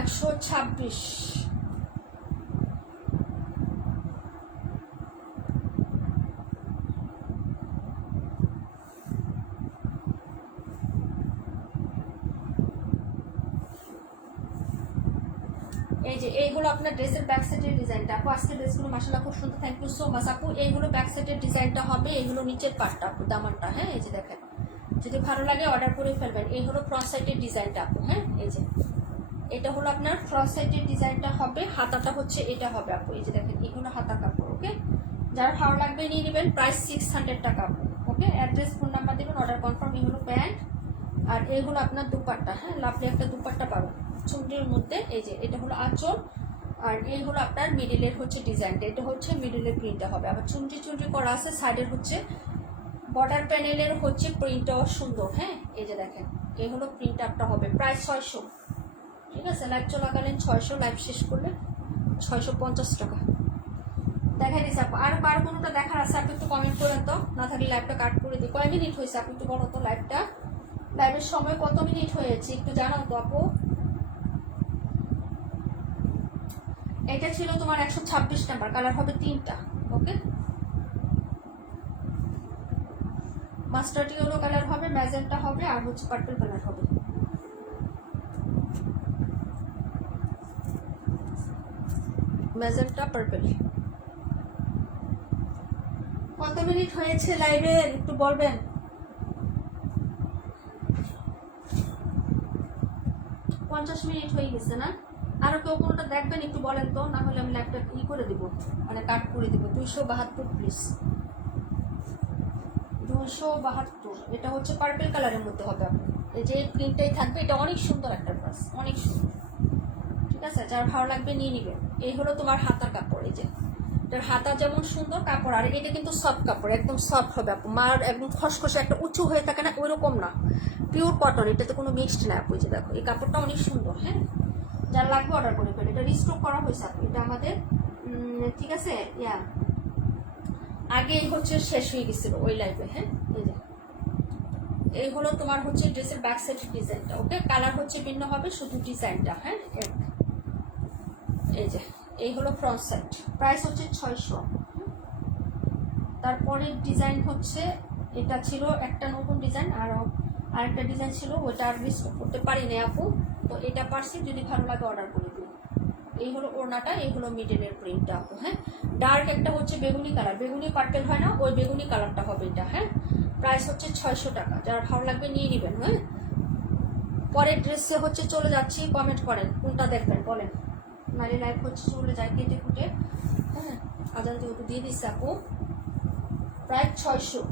একশো 26। এই যে এইগুলো আপনার ড্রেসের ব্যাক সাইডের ডিজাইনটা আপু। আজকে ড্রেসগুলো মাশাআল্লাহ খুব সুন্দর, থ্যাংক ইউ সো মাচ আপু। এইগুলো ব্যাক সাইডের ডিজাইনটা হবে, এইগুলো নিচের পার্টটা আপু, দামানটা। হ্যাঁ, এই যে দেখেন, যদি ভালো লাগে অর্ডার করে ফেলবেন। এই হলো ফ্রন্ট সাইডের ডিজাইনটা আপু। হ্যাঁ, এই যে এটা হলো আপনার ফ্রন্ট সাইডের ডিজাইনটা হবে, হাতাটা হচ্ছে এটা হবে আপু। এই যে দেখেন, এই হলো হাতা কাপড়। ওকে, যারা ভালো লাগবে নিয়ে নেবেন, প্রাইস 600 টাকা আপু। ওকে, অ্যাড্রেস ফোন নাম্বার দেবেন, অর্ডার কনফার্ম। এই হলো প্যান্ট, আর এই হলো আপনার দুপাট্টা। হ্যাঁ, লাভলি একটা দুপাট্টা পাবেন চুনটির মধ্যে। এই যে এটা হলো আঁচল, আর এই হলো আপনার মিডিলের হচ্ছে ডিজাইনটা, এটা হচ্ছে মিডিলের প্রিন্টটা হবে। আবার চুনটি চুনটি করা আছে, সাইডের হচ্ছে বর্ডার প্যানেলের হচ্ছে প্রিন্টটাও সুন্দর। হ্যাঁ, এই যে দেখেন, এই হলো প্রিন্ট আপটা হবে, প্রাইস 600। ঠিক আছে, লাইভ চলাকালীন 600, লাইভ শেষ করলে 650 টাকা। দেখাই দিচ্ছি আপু। আর কার কোনোটা দেখার আছে আপনি একটু কমেন্ট করেন তো, না থাকলে লাইভটা কাট করে দিই। কয় মিনিট হয়েছে আপনি একটু বলো তো, লাইভের সময় কত মিনিট হয়েছে একটু জানাও তো আপু। এটা ছিল তোমার 126 নাম্বার, কালার হবে 3টা। ওকে, মাস্টার্ড ইয়েলো কালার হবে, ম্যাজেন্টা হবে, আর হচ্ছে পার্পল কালার হবে। Magenta purple. কত মিনিট হয়েছে লাইভের একটু বলবেন। 50 মিনিট হয়ে গেছে না? আরো কেউ কোনোটা দেখবেন একটু বলেন তো, না হলে আমি লাইভটা ই করে দিব, মানে কাট করে দিব। 272 প্লিজ, 272। এটা হচ্ছে পার্পল কালারের মধ্যে হবে আপু। এই যে প্রিন্টটাই থাকবে, এটা অনেক সুন্দর একটা ড্রেস, অনেক সুন্দর। ঠিক আছে, যার ভালো লাগবে নিয়ে নিবে। এই হলো তোমার হাতার কাপড়। এই যে এটার হাতা যেমন সুন্দর কাপড়, আর এটা কিন্তু সফট কাপড়, একদম সফট হবে আপু। মার একদম খসখসে একটা উঁচু হয়ে থাকে না, ওইরকম না, পিওর কটন, এটাতে কোনো মিক্সড না আপু। যে দেখো, এই কাপড়টা অনেক সুন্দর। হ্যাঁ, যার লাগবে অর্ডার করে ফেলে। এটা রিস্টক করা হয়েছে আপু, এটা আমাদের ঠিক আছে ইয়া আগে হচ্ছে শেষ হয়ে গেছিল ওই লাইভে। হ্যাঁ, এই যে এই হলো তোমার হচ্ছে ড্রেসের ব্যাক সাইড ডিজাইনটা। ওকে, কালার হচ্ছে ভিন্ন হবে, শুধু ডিজাইনটা। হ্যাঁ, এই যে এই হলো ফ্রন্ট সাইড, প্রাইস হচ্ছে 600। তারপরে ডিজাইন হচ্ছে, এটা ছিল একটা নতুন ডিজাইন, আরেকটা ডিজাইন ছিল, ওইটা আর মিস করতে পারি না আপু। তো এটা পারছি, যদি ভালো লাগে অর্ডার করে দিন। এই হলো ওড়নাটা, এই হলো মিডলের প্রিন্টটা আপু। হ্যাঁ, ডার্ক একটা হচ্ছে বেগুনি কালার, বেগুনি পার্পেল হয় না, ওই বেগুনি কালারটা হবে এটা। হ্যাঁ, প্রাইস হচ্ছে 600 টাকা। যারা ভালো লাগবে নিয়ে নেবেন। হ্যাঁ, পরের ড্রেসে হচ্ছে চলে যাচ্ছি, কমেন্ট করেন কোনটা দেখবেন বলেন, নারী লাইফ হচ্ছে চলে যায় কেটে কুটে। হ্যাঁ, আজান যেহেতু দিয়ে দিচ্ছে আপু, প্রায় 600।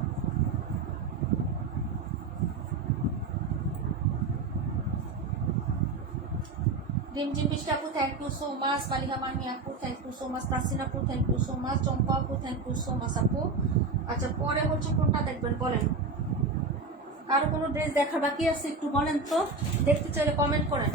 রিমঝিম বৃষ্টি আপু, thank you so much. Maliha Mahi আপু, thank you so much. Tasin আপু, thank you so much. Champa আপু, থ্যাংক ইউ সো মাচ আপু। আচ্ছা, পরে হচ্ছে কোনটা দেখবেন বলেন। আরো কোনো ড্রেস দেখা বাকি আছে একটু বলেন তো, দেখতে চাইলে কমেন্ট করেন।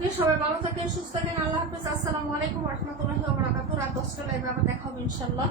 ওকে, সবাই ভালো থাকেন, সুস্থ থাকেন, আল্লাহ হাফেজ, আসসালামু আলাইকুম রহমতুল্লাহি ওয়া বারাকাতুহু। রাত 10টা লাইভে আবার দেখা হবে ইনশাআল্লাহ।